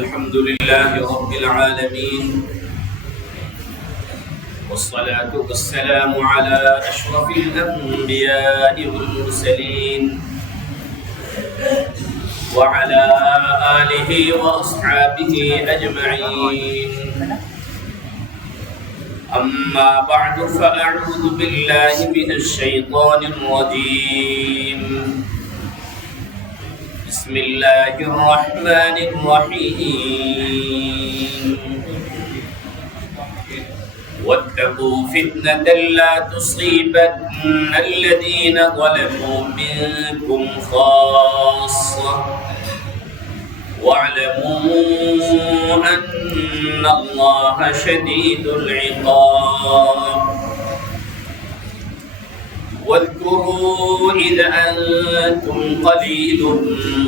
الحمد لله رب العالمين والصلاة والسلام على أشرف الأنبياء والمرسلين وعلى آله وأصحابه أجمعين أما بعد فأعوذ بالله من الشيطان الرجيم بسم الله الرحمن الرحيم واتقوا فتنة لا تصيبن الذين ظلموا منكم خاصة واعلموا أن الله شديد العقاب واذكروا إذ أنتم قليل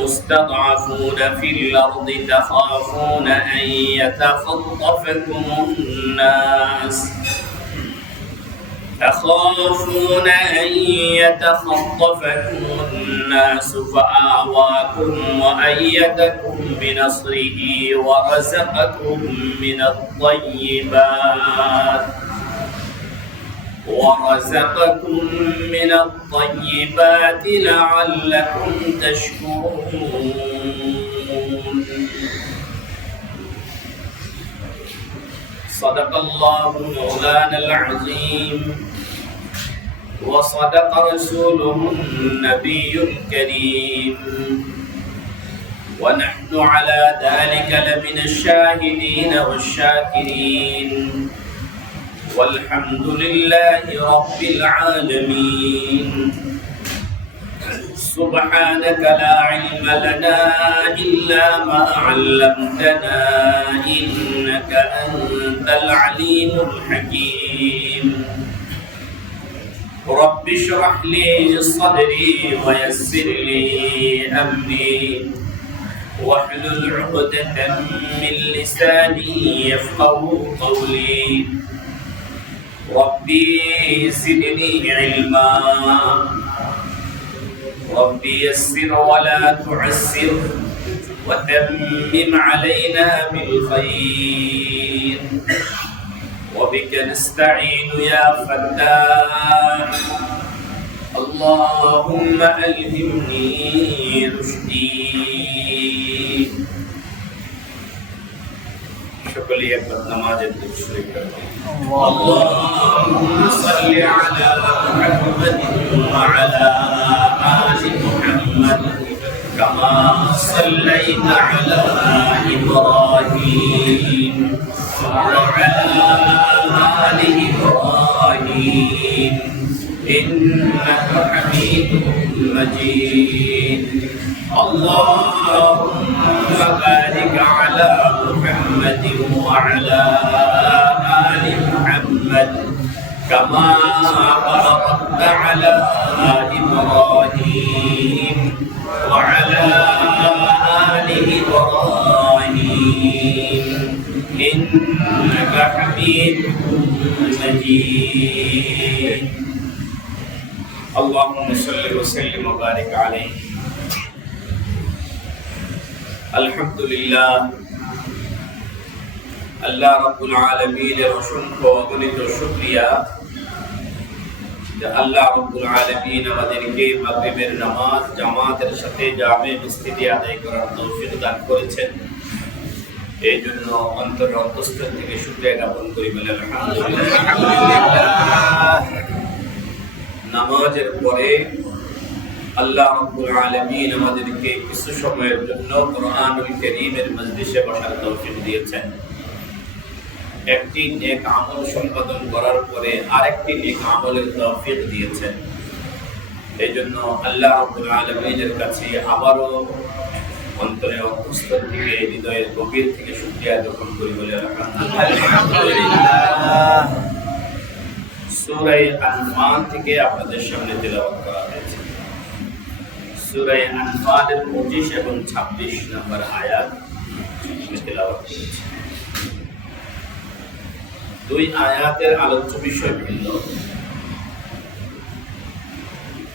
مستضعفون في الأرض تخافون أن يتخطفكم الناس فآواكم وأيدكم بنصره ورزقكم من الطيبات لعلكم تشكرون صدق الله مولانا العظيم وصدق رسوله النبي الكريم ونحن على ذلك لمن الشاهدين والشاكرين والحمد لله رب العالمين سبحانك لا علم لنا إلا ما علمتنا إنك أنت العليم الحكيم رب اشرح لي صدري ويسر لي أمري واحلل عقدة من لساني يفقهوا قولي ربي زدني علما ربي يسر ولا تعسر وتمم علينا بالخير وبك نستعين يا فتاح اللهم ألهمني رشدي সকলেই একবার নামাজের দুরূদ শরীফ পড়ুন আল্লাহুম্মা সাল্লি আলা মুহাম্মাদিন ওয়া আলা আলি মুহাম্মাদ কামা সাল্লাইতা আলা ইব্রাহিম ওয়া আলা আলি ইব্রাহিম ইন্নাকা হামিদুম মাজিদ اللهم بارك على محمد وعلى آل محمد كما باركت على إبراهيم وعلى آل إبراهيم إنك حميد مجيد اللهم صل وسلم وبارك عليه আলহামদুলিল্লাহ আল্লাহ রাব্বুল আলামিনের অসংখ্য অগণিত শুকরিয়া যে আল্লাহ রাব্বুল আলামিন আমাদেরকে মাগরিবের নামাজ জামাতের সাথে জামে মসজিদে আদায় করার তৌফিক দান করেছেন এই জন্য অন্তরের অন্তঃস্থল থেকে শুকরিয়া জ্ঞাপন করি বলে আলহামদুলিল্লাহ নামাজের পরে আল্লাহ রাব্বুল আলামিন আমাদেরকে কিছু সময়ের জন্য কোরআনুল কারীমের মজলিসে বসার তৌফিক দিয়েছেন একটি নেক আমল সম্পাদন করার পরে আরেকটি নেক আমলের তৌফিক দিয়েছেন এইজন্য আল্লাহ রাব্বুল আলামিনের কাছে আবারো অন্তরের অন্তঃস্থল থেকে হৃদয়ের গভীর থেকে শুকরিয়া জ্ঞাপন করি বলে আলহামদুলিল্লাহ সূরা আনফাল থেকে আপনাদের সামনে তেলাওয়াত করা হয়েছে সূরা আনফালের 25 এবং 26 নম্বর আয়াত তেলাওয়াত করেছি দুই আয়াতের আলোচ্য বিষয় ভিন্ন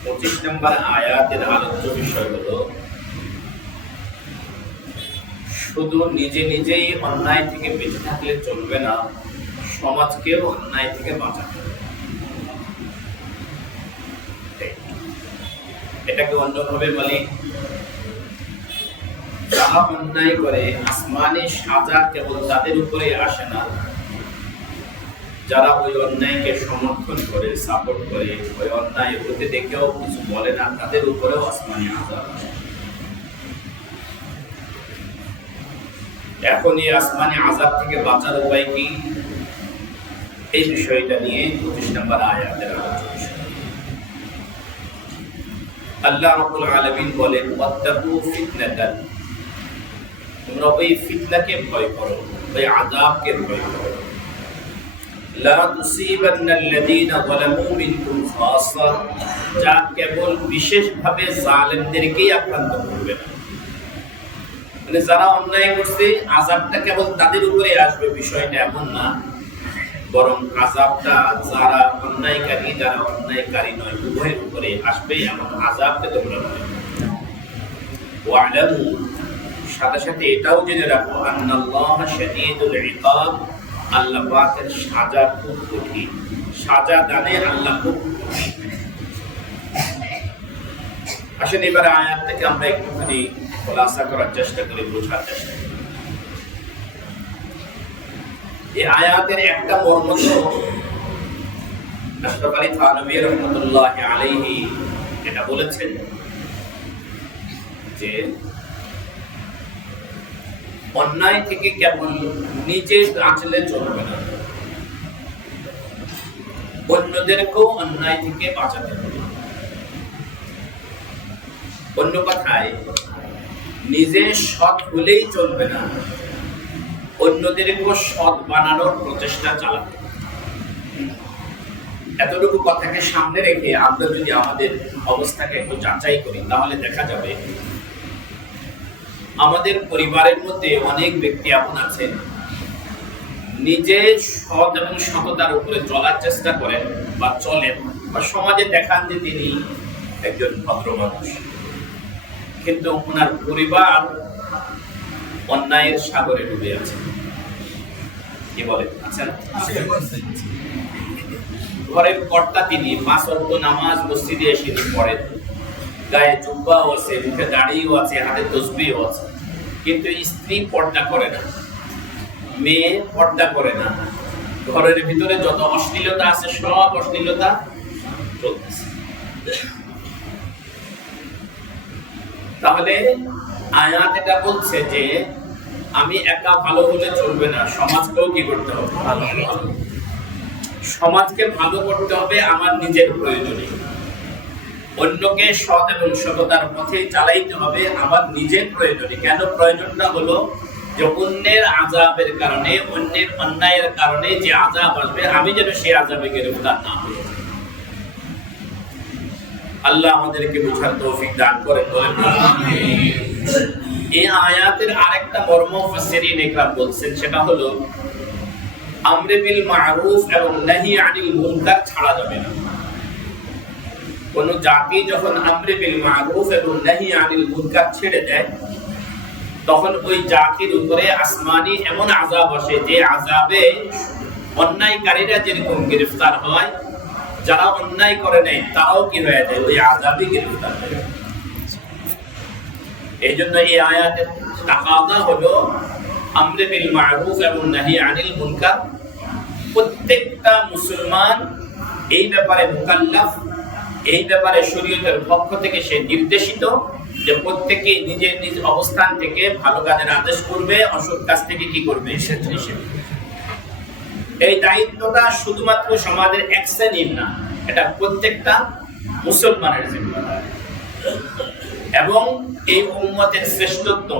25 নম্বর আয়াতের আলোচ্য বিষয় হলো শুধু নিজে নিজেই অন্যায় থেকে বেঁচে থাকলে চলবে না, সমাজকেও অন্যায় থেকে বাঁচাতে হবে। এটাকে অন্যভাবে বলি, যারা অন্যায় করে আসমানি সাজা কেবল তাদের উপরে আসে না, যারা ওই অন্যায়কে সমর্থন করে, সাপোর্ট করে, ওই অন্যায় হতে দেখেও কিছু বলে না, তাদের উপরেও আসমানি আযাব আসে। এখন এই আসমানি আযাব থেকে বাঁচার উপায় কি, এই বিষয়টা নিয়ে 25 নম্বর আয়াতের আলোচনা। আল্লাহ রাব্বুল আলামিন বলেন, ওয়াত্তাকু ফিতনাতান, তোমরা ওই ফিতনাকে ভয় করো, ওই আযাবকে ভয় করো। লা তুসিবান্নাল্লাযীনা যালামু মিনকুম খাসসা, যা কেবল বিশেষভাবে জালেমদেরকেই আক্রান্ত করবে না। মানে যারা অন্যায় করছে আযাবটা কেবল তাদের উপরে আসবে, বিষয়টা এমন না, বরং আযাবটা যারা অন্যায়কারী, যারা অন্যায়কারী নয়, উভয়ের উপরে আসবে। এমন আযাবকে তোমরা ভয় করো। ওয়া'লামু, সাথে সাথে এটাও জেনে রাখো, আন্নাল্লাহা শাদীদুল ইকাব, আল্লাহ পাকের সাজা খুব কঠিন, সাজা দানে আল্লাহ খুব কঠিন। আসেন এবারে আয়াত থেকে আমরা একটুখানি খোলাসা করার চেষ্টা করি, বোঝার চেষ্টা করি। এই আয়াতের একটা মর্ম তো আশরাফ আলী থানভী রাহমাতুল্লাহি আলাইহি এটা বলেছেন যে অন্যায় থেকে কেবল নিজে বাঁচলে চলবে না, অন্যদেরকেও অন্যায় থেকে বাঁচাতে হবে। অন্য কথায়, নিজে সৎ হলেই চলবে না, অন্যদেরকেও সৎ বানানোর প্রচেষ্টা চালাতে হবে। এতটুকু কথাকে সামনে রেখে আমরা যদি আমাদের অবস্থাকে একটু যাচাই করি, তাহলে দেখা যাবে আমাদের পরিবারের মধ্যে অনেক ব্যক্তি এমন আছেন, নিজে সৎ এবং সততার উপরে চলার চেষ্টা করেন বা চলেন, বা সমাজে দেখান যে তিনি একজন ভদ্র মানুষ, কিন্তু ওনার পরিবার অন্যায়ের সাগরে ডুবে আছে। কি বলে আছেন? ঘরের কর্তা তিনি, 5 ওয়াক্ত নামাজ মসজিদে এসে পড়েন, গায়ে জুব্বাও আছে, মুখে দাড়িও আছে, হাতে তসবিহও আছে, কিন্তু স্ত্রী পর্দা করে না, মেয়ে পর্দা করে না। ঘরের ভিতরে যত অশ্লীলতা আছে সব অশ্লীলতা চলতেছে। তাহলে আয়াত এটা বলছে যে আমি একা ভালো হলে চলবে না, সমাজকেও কি করতে হবে? সমাজকে ভালো করতে হবে আমার নিজের প্রয়োজনে, অন্যকে সৎ এবং সততার পথে চালাইতে হবে আমার নিজের প্রয়োজনে। কেন প্রয়োজনটা হলো যে অন্যের আযাবের কারণে, অন্যের অন্যায়ের কারণে যে আযাব আসবে, আমি যেন সেই আযাবে গ্রেফতার না হই। আল্লাহ আমাদেরকে বুঝার তৌফিক দান করেন, বলেন আমিন। এই আয়াতের আরেকটা মর্ম মুফাসসিরিন ইকরাম বলছেন, সেটা হলো আমরে বিল মারুফ এবং নাহি আনিল মুনকার ছাড়া যাবে না। কোন জাতি যখন আমরে বিল মারুফ এবং নাহি আনিল মুনকার ছেড়ে দেয়, তখন ওই জাতির উপরে আসমানি এমন আযাব আসে যে আযাবে অন্যায়কারীরা যেরকম গ্রেফতার হয়, যারা অন্যায় করে নাই তারাও কি হয়ে যায়, ওই আযাবে গ্রেফতার হয়ে যায়। এই জন্য এই আয়াতের তাকাদা হলো আমরে বিল মারুফ এবং নাহি আনিল মুনকার। প্রত্যেকটা মুসলমান এই ব্যাপারে মুকাল্লাফ, এই ব্যাপারে শরীয়তের পক্ষ থেকে সে নির্দেশিত যে প্রত্যেকে নিজের নিজ অবস্থান থেকে ভালো কাজের আদেশ করবে, অসৎ কাজ থেকে কি করবে, নিষেধ করবে। এই দায়িত্বটা শুধুমাত্র সমাজের এক শ্রেণীর না, এটা প্রত্যেকটা মুসলমানের জিম্মাদারি। এবং এই উম্মতের শ্রেষ্ঠত্ব,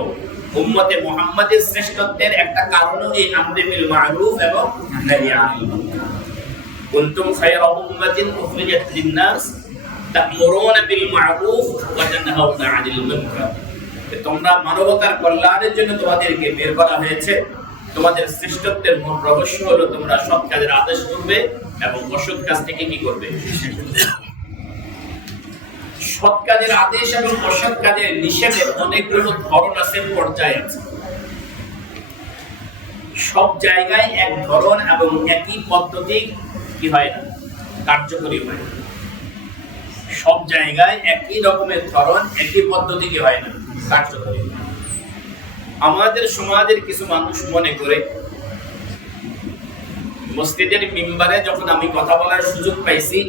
উম্মতে মুহাম্মাদের শ্রেষ্ঠত্বের একটা কারণ এই আমরে বিল মারুফ এবং নাহি আনিল মুনকার। কুনতুম খায়রা উম্মাতিন উখরিজাত লিন-নাস তা'মুরুনা বিল মারুফ ওয়া তানহাউনা আনিল মুনকার। তোমরা মানবতার কল্যাণের জন্য তোমাদেরকে বের করা হয়েছে, তোমাদের শ্রেষ্ঠত্বের মূল রহস্য হলো তোমরা সৎ কাজের আদেশ করবে এবং অসৎ কাজ থেকে কি করবে। সৎ কাজের আদেশ এবং অসৎ কাজের নিষেধের অনেকগুলো ধরন আছে, পর্যায় আছে। সব জায়গায় এক ধরন এবং একই পদ্ধতি কি হয় না, কার্যকরী হয় না। সব জায়গায় একই রকমের ধরন একই পদ্ধতি কি হয় না, কার্যকরী। আমাদের সমাজের কিছু মানুষ মনে করে মসজিদের মিম্বারে যখন আমি কথা বলার সুযোগ পাইছি,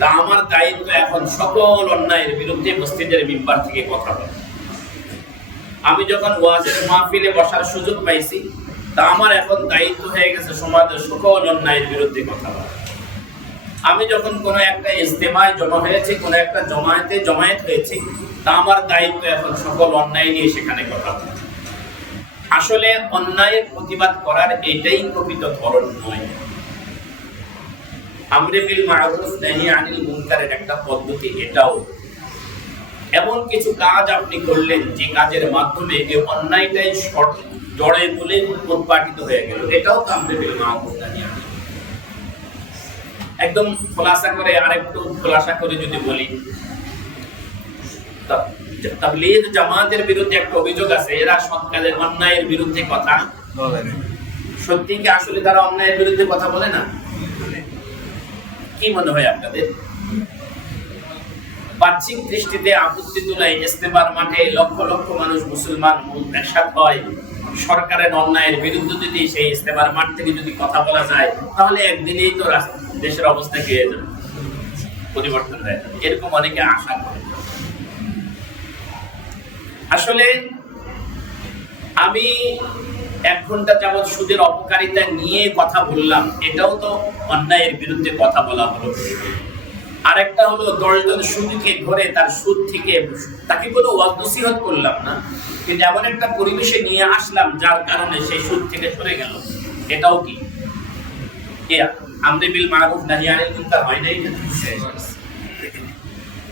তা আমার দায়িত্ব এখন সকল অন্যায়ের বিরুদ্ধে মসজিদের মিম্বার থেকে কথা বলা। আমি যখন ওয়াজের মাহফিলে বসার সুযোগ পাইছি, তা আমার এখন দায়িত্ব হয়ে গেছে সমাজের সকল অন্যায়ের বিরুদ্ধে কথা বলা। আমি যখন কোনো একটা ইজতেমায় জমা হয়েছে, কোনো একটা জমায়েত হয়েছে, তা আমার দায়িত্ব এখন সকল অন্যায় নিয়ে সেখানে কথা বলা। আসলে অন্যায়ের প্রতিবাদ করার এটাই প্রকৃত ধরন নয়। আমরে বিল মারুফ নাহি আনিল মুনকারের একটা পদ্ধতি এটাও। এমন কিছু কাজ আপনি করলেন যে কাজের মাধ্যমে এই অন্যায়টাই জড়ে বলে উৎপাটিত হয়ে গেল, এটাও তো আমরে বিল মারুফ নাহি আনিল। একদম আরেকটু খোলাসা করে যদি বলি, তাবলীগ জামাতের বিরুদ্ধে একটা অভিযোগ আছে, এরা সৎ কাজের অন্যায়ের বিরুদ্ধে কথা বলে। সত্যি কি আসলে তারা অন্যায়ের বিরুদ্ধে কথা বলে না? কি মনে হয় আপনাদের? বাহ্যিক দৃষ্টিতে আপত্তি তুলে ইস্তেমার মাঠে লক্ষ লক্ষ মানুষ মুসলমান একসাথে হয়, সরকারের অন্যায়ের বিরুদ্ধে যদি সেই ইস্তেমার মাঠ থেকে যদি কথা বলা যায়, তাহলে একদিনেই তো দেশের অবস্থা কি হয়ে যাবে, পরিবর্তন হয়ে যাবে, এরকম অনেকে আশা করে। আসলে আমি 1 ঘন্টা যাবৎ সুদের অপকারিতা নিয়ে কথা বললাম, এটাও তো অন্যায়ের বিরুদ্ধে কথা বলা হলো। আরেকটা হলো 10 জন সুদকে ধরে তার সুদ থেকে তাকে কোনো ওয়াজ-নসিহত করলাম না, কিন্তু এমন একটা পরিবেশে নিয়ে আসলাম যার কারণে সেই সুদ থেকে সরে গেল, এটাও কি আমরে বিল মারুফ নাহি আনিল মুনকার হয় না?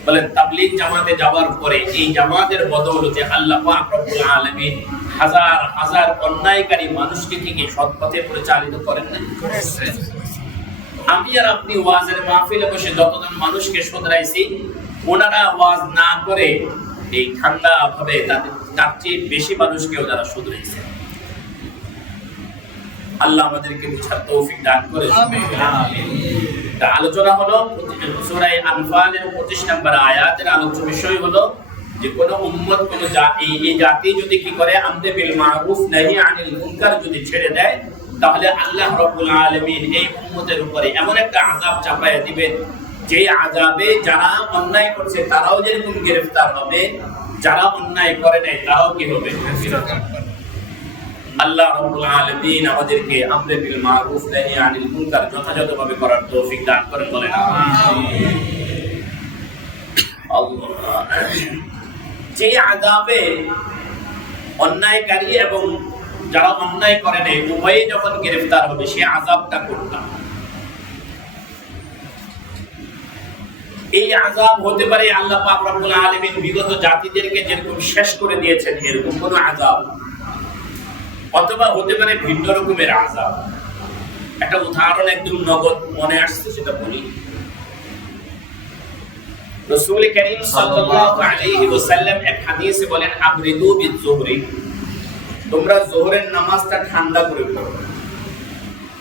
বলেন, তাবলীগ জামাতে যাওয়ার পরে এই জামাতের বদৌলতে আল্লাহ পাক রব্বুল আলামিন হাজার হাজার অন্যায়কারী মানুষকে থেকে সৎ পথে পরিচালিত করেন না? আমি আর আপনি ওয়াজের মাহফিলে বসে যতজন মানুষকে শুধরাইছি, ওনারা ওয়াজ না করে এই ঠান্ডা ভাবে তার চেয়ে বেশি মানুষকেও যারা শুধরাইছে। আল্লাহ আমাদেরকে বুঝার তৌফিক দান করে। আলোচনা হলো সূরা আনফালের 25 নম্বর আয়াতের আলোচ্য বিষয় হলো যে কোন উম্মত, কোন জাতি, এই জাতি যদি কি করে আমরে বিল মারুফ নাহি আনিল মুনকার যদি ছেড়ে দেয়, তাহলে আল্লাহ রাব্বুল আলামিন এই উম্মতের উপরে এমন একটা আযাব চাপায়া দিবেন, যে আযাবে যারা অন্যায় করছে তারাও যেরকম গ্রেফতার হবে, যারা অন্যায় করে নাই তারাও কি হবে? আল্লাহ রাব্বুল আলামিন আমাদেরকে আমরে বিল মারুফ নাহি আনিল মুনকার যথাযথভাবে করার তৌফিক দান করেন, বলেন আমিন। আল্লাহ, যে আযাবে অন্যায়কারী এবং যারা অন্যায় করে নাই উভয়ে যখন গ্রেফতার হবে, সেই আযাবটা করতাম। এই আযাব হতে পারে আল্লাহ পাক রব্বুল আলামিন বিগত জাতিদেরকে যেরকম শেষ করে দিয়েছেন এরকম কোন আযাব, অথবা হতে পারে ভিন্ন রকমের আযাব। একটা উদাহরণ একদম নগদ মনে আসছে, সেটা বলি। রাসূল কারীম সাল্লাল্লাহু আলাইহি ওয়াসাল্লাম এক হাদিসে বলেন, আবরিদু বিয-যুহরি, তোমরা যোহরের নামাজটা ঠান্ডা করে পড়ো।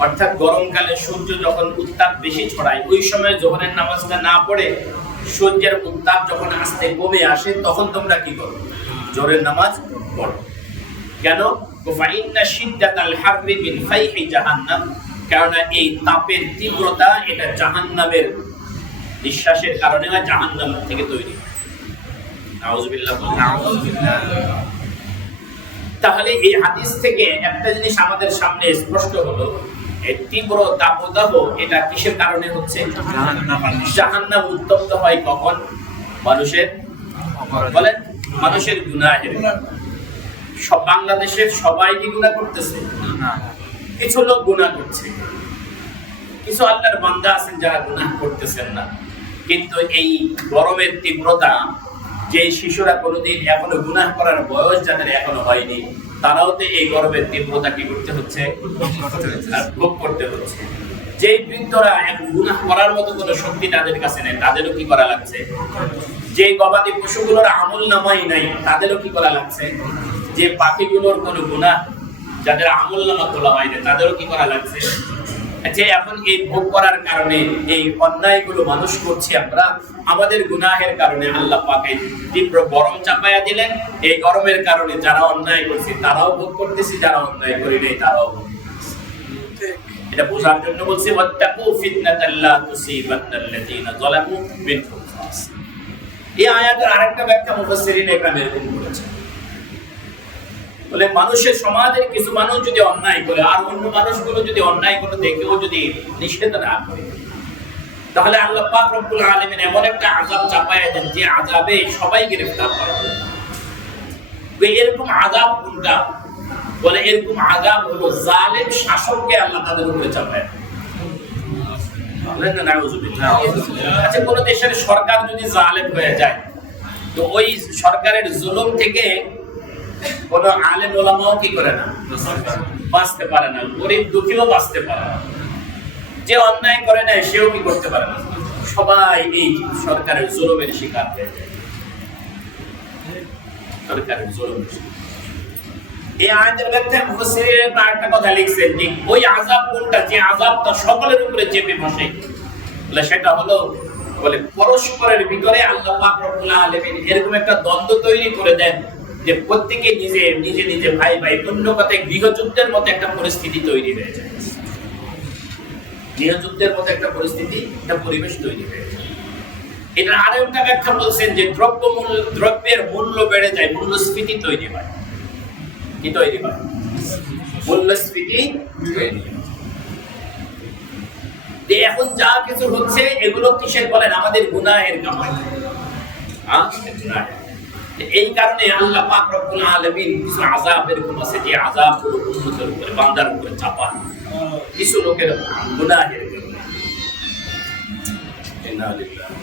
অর্থাৎ গরমকালে সূর্য যখন উত্তাপ বেশি ছড়ায়, ওই সময় যোহরের নামাজটা না পড়ে সূর্যের উত্তাপ যখন আস্তে কমে আসে, তখন তোমরা কি করো? যোহরের নামাজ পড়ো। কেন? ফাইন্না শিদ্দাতাল হাররি মিন ফাইহি জাহান্নাম, কারণ এই তাপের তীব্রতা এটা জাহান্নামের নিঃশ্বাসের কারণে হয়, জাহান্নাম থেকে তৈরি। নাউযুবিল্লাহ, নাউযুবিল্লাহ। তাহলে এই হাদিস থেকে একটা জিনিস আমাদের সামনে স্পষ্ট হলো, এই তীব্র তাপদাহ এটা কিসের কারণে হচ্ছে? জাহান্নাম উত্তপ্ত হয় কখন? মানুষের, বলেন, মানুষের গুনাহের। সব বাংলাদেশের সবাই কি গুনাহ করতেছে? না, কিছু লোক গুনাহ করছে, কিছু আল্লাহর বান্দা আছেন যারা গুনাহ করতেছেন না। কিন্তু এই গরমের তীব্রতা, যে শিশুরা কোনোদিন এখনো গুনাহ করার বয়স যাদের এখনো হয়নি, তারাও তো এই গরমের তীব্রতা কি করতে হচ্ছে? ভোগ করতে হচ্ছে। যে বৃদ্ধরা এখন গুনাহ করার মতো কোনো শক্তি তাদের কাছে নেই, তাদেরও কি করা লাগছে? যে গবাদি পশুগুলোর আমল নামাই নাই, তাদেরও কি করা লাগছে? যে পাখিগুলোর কোনো গুনাহ যাদের আমল নামা তোলা হয়নি তাদেরও কি করা লাগছে? যে এখন এই ভোগ করার কারণে এই অন্যায়গুলো মানুষ করছি আমরা, আমাদের গুনাহের কারণে আল্লাহ পাক এই তীব্র গরম চাপায়া দিলেন। এই গরমের কারণে যারা অন্যায় করছে তারাও ভোগ করতেছে, যারা অন্যায় করি নাই তারাও ভোগ করতেছে। এটা বোঝার জন্য বলছি ওয়াত্তাকু ফিতনাতাল লা তুসিবান্নাল্লাযীনা যালামু মিনকুম খাস। এই আয়াতের আরেকটা ব্যাখ্যা মুফাসসিরিন একরাম এরকম করেছেন, বলে মানুষের সমাজের কিছু মানুষ যদি অন্যায় করে আর অন্য মানুষগুলো যদি অন্যায় করে দেখেও যদি নিষেধ না করে, তাহলে আল্লাহ পাক রব্বুল আলামিন এমন একটা আযাব চাপায়া দেন যে আযাবে সবাই গ্রেফতার হবে। এরকম আযাব কোনটা? বলে এরকম আযাব হলো জালেম শাসককে আল্লাহ তাদের উপরে চাপায়। বলেন না নাউযুবিল্লাহ। আচ্ছা, কোন দেশের সরকার যদি জালেম হয়ে যায় তো ওই সরকারের জুলুম থেকে কোন আলেম ওলামাও কি করে না, বাঁচতে পারে না, গরিব দুঃখীও বাঁচতে পারে না, যে অন্যায় করে না সেও কি করতে পারে না, সবাই এই সরকারের জুলুমের শিকার হয়ে যায়। সরকারের জুলুম। এই আয়াতের ব্যাখ্যায় মুফাসসিরিন একটা কথা লিখছেন যে ওই আযাব কোনটা, যে আযাবটা সকলের উপরে চেপে বসে, বলে সেটা হলো বলে পরস্পরের ভিতরে আল্লাহ পাক রব্বুল আলামিন এরকম একটা দ্বন্দ্ব তৈরি করে দেন যে প্রত্যেকে নিজে নিজে নিজে ভাই ভাই, অন্য কথায় গৃহযুদ্ধের মতো একটা পরিস্থিতি তৈরি হয়ে যায়। গৃহযুদ্ধের মতো একটা পরিস্থিতি, একটা পরিবেশ তৈরি হয়ে যায়। এটা আরো একটা ব্যাখ্যা বলছেন যে দ্রব্যের মূল্য বেড়ে যায়, মূল্যস্ফীতি তৈরি হয়। কি তৈরি হয়? মূল্যস্ফীতি তৈরি হয়। এখন যা কিছু হচ্ছে এগুলো কিসের বলেন? আমাদের গুনাহের কামাই। এই কারণে আল্লাহ পাক রব্বুল আলামিন কিছু আযাব এরকম আছে যে আযাবগুলো উম্মতের উপরে, বান্দার উপরে চাপান কিছু লোকের গুনাহের কারণে। ইন্না লিল্লাহি।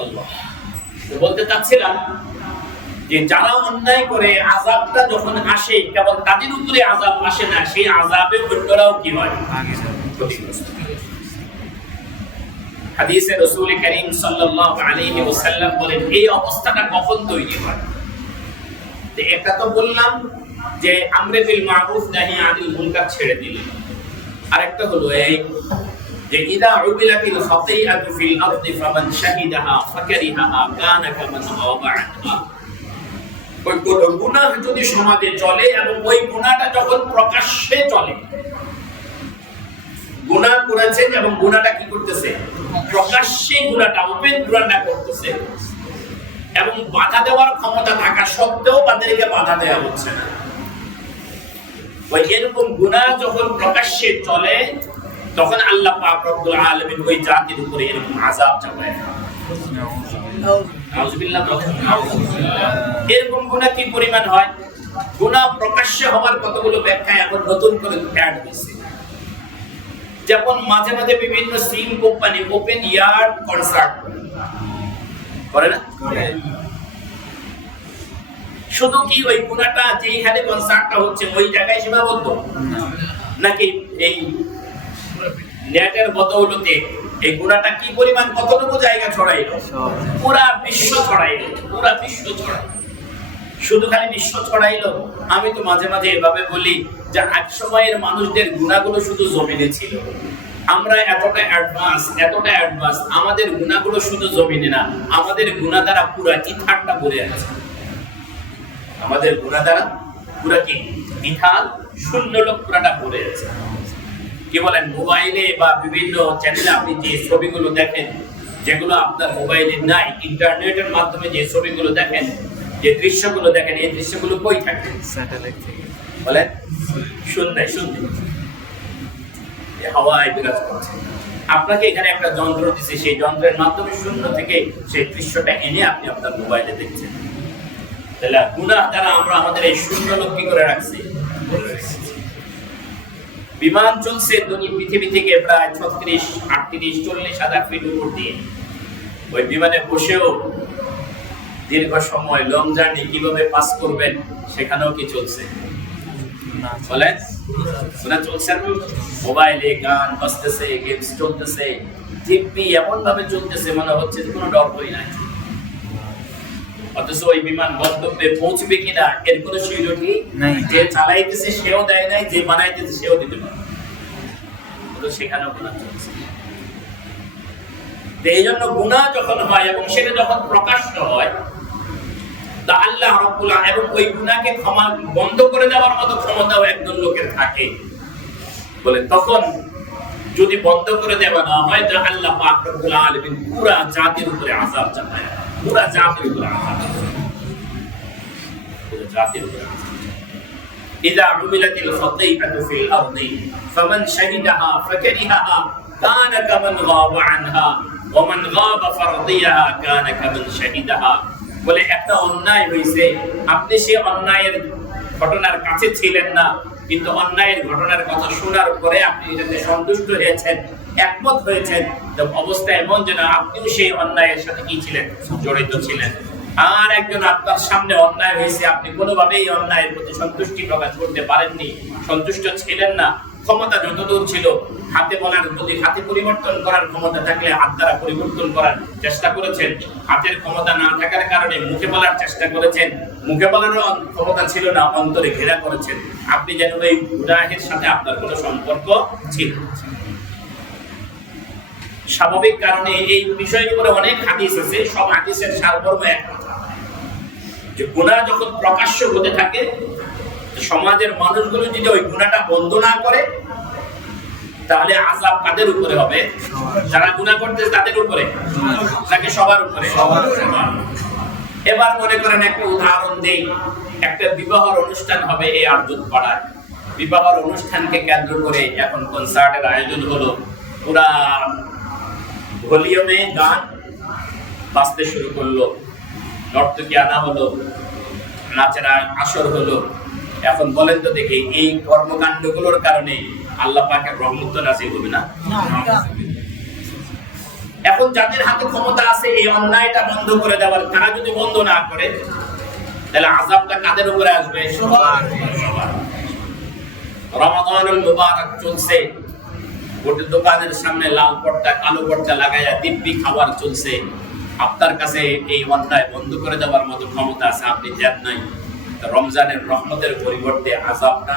আল্লাহ বলতে চাচ্ছিলাম যে যারা অন্যায় করে আযাবটা যখন আসে কেবল তাদের উপরে আযাব আসে না, সেই আযাবে অন্যরাও কি হয়? ক্ষতিগ্রস্ত। হাদিসে রাসূল কারীম সাল্লাল্লাহু আলাইহি ওয়াসাল্লাম বলেন এই অবস্থাটা কখন তৈরি হয়? একটা তো বললাম যে আমরে বিল মারুফ নাহি আনিল মুনকার ছেড়ে দিলেন, আরেকটা হলো এই যে ইদা উবিলাতিল খাতিআতু ফিল আরদি ফামান শাহিদাহা ফাকারিহাহা কানা কামান গাবা আনহা। ওই গুনাহ যদি সমাজে চলে এবং ওই গুনাহটা যখন প্রকাশ্যে চলে, গুনাহ করেছেন এবং গুনাহটা কি করতেছে? প্রকাশ্যে গুনাহটা, ওপেন গুনাহটা করতেছে এবং বাধা দেওয়ার ক্ষমতা থাকা সত্ত্বেও তাদেরকে বাধা দেওয়া হচ্ছে না। ওই এরকম গুনাহ যখন প্রকাশ্যে চলে তখন আল্লাহ পাক রব্বুল আলামিন ওই জাতির উপরে এরকম আযাব চাপায়। নাউযুবিল্লাহ। এরকম গুনাহ কি পরিমাণ হয়? গুনাহ প্রকাশ্যে হওয়ার কতগুলো ব্যাখ্যা এখন নতুন করে অ্যাড হয়েছে। যেমন মাঝে মাঝে বিভিন্ন সিম কোম্পানি ওপেন ইয়ার্ড কনসার্ট করে না? শুধু কি ওই গুনাহটা যেখানে কনসার্টটা হচ্ছে ওই জায়গায় সীমাবদ্ধ, নাকি এই নেটের বদৌলতে এই গুনাহটা কি পরিমাণ কতটুকু জায়গা ছড়াইলো? পুরা বিশ্ব ছড়াইলো, পুরা বিশ্ব ছড়াইলো। শুধু খালি বিশ্ব ছড়াইলো? আমি তো মাঝে মাঝে এভাবে বলি যে এক সময়ের মানুষদের গুনাহগুলো শুধু জমিনে ছিল, আমরা এতটা অ্যাডভান্স, আমাদের গুনাহগুলো শুধু জমিনে না, আমাদের গুনাহ দ্বারা পুরা ইথারটা ভরে আছে। আমাদের গুনাহ দ্বারা পুরা কি ইথার শূন্য লোক পুরাটা ভরে আছে। কি বলেন? মোবাইলে বা বিভিন্ন চ্যানেলে আপনি যে ছবিগুলো দেখেন, যেগুলো আপনার মোবাইলে নাই, ইন্টারনেটের মাধ্যমে যে ছবিগুলো দেখেন, যে দৃশ্যগুলো দেখেন, এই দৃশ্যগুলো কই থাকে? স্যাটেলাইট থেকে। বলেন শূন্য হাওয়ায় বিরাজ করছে। আপনাকে এখানে একটা যন্ত্র দিছে, সেই যন্ত্রের মাধ্যমে শূন্য থেকে সেই দৃশ্যটা এনে আপনি আপনার মোবাইলে দেখছেন। তাহলে গুনাহ দ্বারা আমরা আমাদের এই শূন্য লোক কি করে রাখছি? বিমান চলছে পৃথিবী থেকে প্রায় 36, 38, 40 হাজার ফিট উপর দিয়ে। ওই বিমানে বসেও দীর্ঘ সময় লং জার্নি কিভাবে পাস করবেন সেখানেও কি চলছে? বলেন শোনা চলছে। মোবাইলে গান বাজতেছে, গেমস চলতেছে, দিব্যি এমন ভাবে চলতেছে মনে হচ্ছে কোনো ডরই নাই। অথচ ওই বিমান গন্তব্যে পৌঁছবে কিনা এর কোনো সিউরিটি নাই। যে চালাইতেছে সেও দেয় নাই, যে বানাইতেছে সেও দিতে পারে না। সেখানেও গুনাহ চলছে। এই জন্য গুনাহ যখন হয় এবং সেটা যখন প্রকাশ্য হয়, তা আল্লাহ রাব্বুল আলামিন এবং ওই গুনাহকে ক্ষমা বন্ধ করে দেওয়ার মতো ক্ষমতাও একজন লোকের থাকে বলে, তখন যদি বন্ধ করে দেওয়া না হয় তা আল্লাহ পাক রব্বুল আলামিন পুরা জাতির উপরে আযাব চাপায়, পুরা জাতির উপরে আযাব, পুরা জাতির উপরে আযাব। ইযা উমিলাতিল খাতিআতু ফিল আরদি ফামান শাহিদাহা ফাকারিহাহা কানা কামান গাবা আনহা ওয়া মান গাবা ফারদিয়াহা কানা কামান শাহিদাহা। বলে একটা অন্যায় হইছে, আপনি সেই অন্যায়ের ঘটনার কাছে ছিলেন না, কিন্তু অন্যায়ের ঘটনার কথা শোনার পরে আপনি এটাতে সন্তুষ্ট হয়েছেন, একমত হয়েছেন, তো অবস্থা এমন যেন আপনিও সেই অন্যায়ের সাথে কি ছিলেন, জড়িত ছিলেন। আর একজন আপনার সামনে অন্যায় হয়েছে, আপনি কোনোভাবেই এই অন্যায়ের প্রতি সন্তুষ্টি প্রকাশ করতে পারেননি, সন্তুষ্ট ছিলেন না। ক্ষমতা যতদূর ছিল, হাতে বলার যদি হাতে পরিবর্তন করার ক্ষমতা থাকলে হাত দ্বারা পরিবর্তন করার চেষ্টা করেছেন, হাতের ক্ষমতা না থাকার কারণে মুখে বলার চেষ্টা করেছেন, মুখে বলারও ক্ষমতা ছিল না, অন্তরে ঘেরা করেছেন। আপনি যেন এই গুনাহের সাথে আপনার কোনো সম্পর্ক ছিল। স্বাভাবিক কারণে এই বিষয়ের উপরে অনেক হাদিস আছে, সব হাদিসের সারমর্ম এক কথা, যে গুনাহ যখন প্রকাশ্য হতে থাকে, সমাজের মানুষগুলো যদি ওই গুনাহটা বন্ধ না করে, তাহলে আযাব কাদের উপরে হবে? যারা গুনাহ করতেছে তাদের উপরে নাকি সবার উপরে? এবার মনে করেন একটা উদাহরণ দেই, একটা বিবাহের অনুষ্ঠান হবে এই আরজুদ পাড়ায়। বিবাহের অনুষ্ঠানকে কেন্দ্র করে এখন কনসার্টের আয়োজন হলো, পুরা ভলিউমে গান বাজতে শুরু করলো, নর্তকী আনা হলো, নাচের আসর হলো। এখন বলেন তো দেখি, এই কর্মকাণ্ডগুলোর কারণে আল্লাহ পাকের রহমত নাযিল হবে না? এখন যাদের হাতে ক্ষমতা আছে এই অন্যায়টা বন্ধ করে দেওয়ার, তারা যদি বন্ধ না করে, তাহলে আযাবটা কাদের উপরে আসবে? সবার। রমাদানুল মুবারক চলছে, গোটা দোকানের সামনে লাল পর্দা কালো পর্দা লাগাইয়া দিব্যি খাবার চলছে। আপনার কাছে এই অন্যায় বন্ধ করে দেওয়ার মতো ক্ষমতা আছে, আপনি দেন নাই। রমজানের রহমতের পরিবর্তে আযাবটা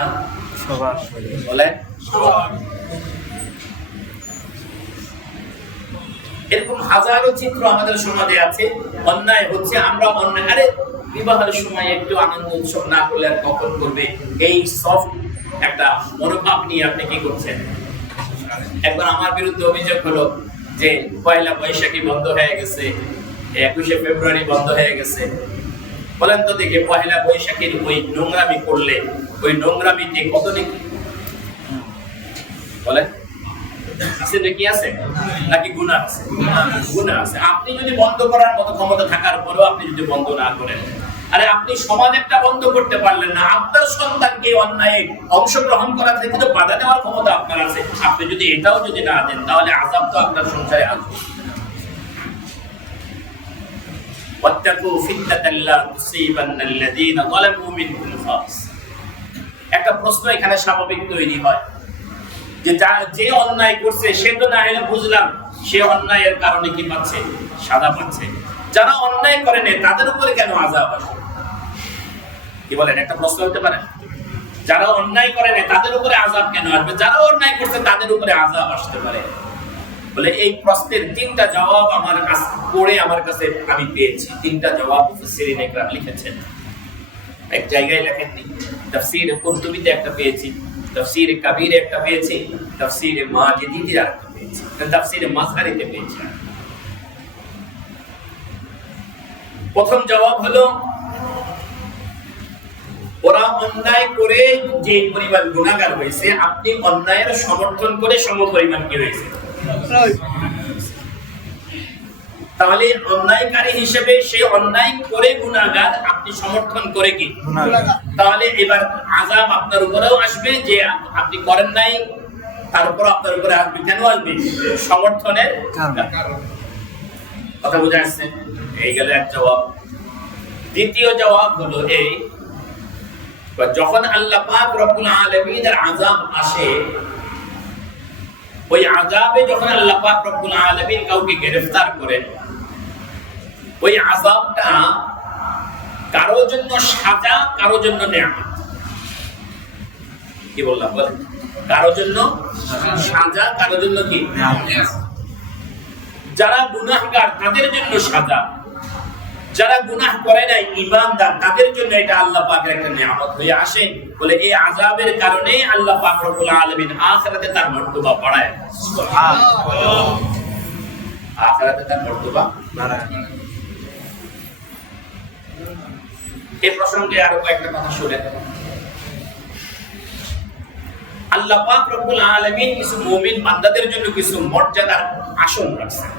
সবার। বলেন সবার। এরকম হাজারো চিত্র আমাদের সমাজে আছে। অন্যায় হচ্ছে, আমরা অন্যায়, আরে বিবাহের সময় একটু আনন্দ উৎসব না করলে আর কখন করবে, এই সফট একটা মনোভাব নিয়ে আপনি কি করছেন। একবার আমার বিরুদ্ধে অভিযোগ হলো যে পয়লা বৈশাখী বন্ধ হয়ে গেছে, 21শে ফেব্রুয়ারি বন্ধ হয়ে গেছে। বলেন তো দেখি, পয়লা বৈশাখীর ওই নোংরামি করলে ওই নোংরামিতে কত নাকি বলেন আছে নাকি, আছে নাকি গুনাহ আছে? গুনাহ আছে। আপনি যদি বন্ধ করার মতো ক্ষমতা থাকার পরেও আপনি যদি বন্ধ না করেন, আরে আপনি সমাজেরটা বন্ধ করতে পারলেন না, আপনার সন্তানকে অন্যায় অংশগ্রহণ করা থেকে তো বাধা দেওয়ার ক্ষমতা আপনার আছে। আপনি যদি এটাও যদি না দেন, তাহলে আযাব তো আপনার সংসারে আসবে। ওয়াত্তাকু ফিতনাতাল লা তুসিবান্নাল্লাযীনা যালামু মিনকুম খাস। একটা প্রশ্ন এখানে স্বাভাবিক তৈরি হয় যে যে অন্যায় করছে সে তো না হলে বুঝলাম সে অন্যায়ের কারণে কি পাচ্ছে? সাজা পাচ্ছে। যারা অন্যায় করে নেয় তাদের উপরে কেন আযাব আসে? কি বলেন, একটা প্রশ্ন হতে পারে? যারা অন্যায় করে নেয় তাদের উপরে আযাব কেন আসবে? যারা অন্যায় করছে তাদের উপরে আযাব আসতে পারে। বলে এই প্রশ্নের তিনটা জবাব আমার কাছে পড়ে আমার কাছে আমি পেয়েছি। তিনটা জবাব মুফাসসিরিন ইকরাম লিখেছেন, এক জায়গায় লেখেননি। তাফসীরে কুরতুবীতে একটা পেয়েছি, তাফসীরে কাবীরে একটা পেয়েছি, তাফসীরে মাজিদিতে একটা পেয়েছি, তাফসীরে মাজহারিতে পেয়েছি। প্রথম জবাব হলো, ওরা অন্যায় করে যে পরিমাণ গুনাহগার হয়েছে, আপনি অন্যায়ের সমর্থন করে সমপরিমাণ কি হয়েছে? তাহলে অন্যায়কারী হিসেবে সে অন্যায় করে গুনাহগার, আপনি সমর্থন করে কি গুনাহগার। তাহলে এবার আযাব আপনার উপরেও আসবে, যে আপনি করেন নাই তারপর আপনার উপরে আসবে। কেন আসবে? সমর্থনের কারণে। কথা বুঝা যাচ্ছে? এই গেল এক জবাব। দ্বিতীয় জবাব হলো এই, যখন আল্লাহ পাক রব্বুল আলামিনের আযাব আসে, ওই আযাবে যখন আল্লাহ পাক রব্বুল আলামিন কাউকে গ্রেফতার করেন, ওই আযাবটা কারো জন্য সাজা, কারো জন্য নেয়ামত। কি বললাম বলেন? কারো জন্য সাজা, কারো জন্য কি নেয়ামত। যারা গুনাহগার তাদের জন্য সাজা, যারা গুনাহ করে নাই ঈমানদার তাদের জন্য এটা আল্লাহ পাকের একটা নিয়ামত হয়ে আসে। বলে এই আযাবের কারণে আল্লাহ পাক রব্বুল আলামিন আখিরাতে তার মর্তবা বাড়ায়। সুবহানাল্লাহ। আখিরাতে তার মর্তবা বাড়ায়। এই প্রসঙ্গে আরো কয়েকটা কথা শুনে আল্লাহ পাক রব্বুল আলামিন কিছু মুমিন বান্দাদের জন্য কিছু মর্যাদার আসন রাখছেন।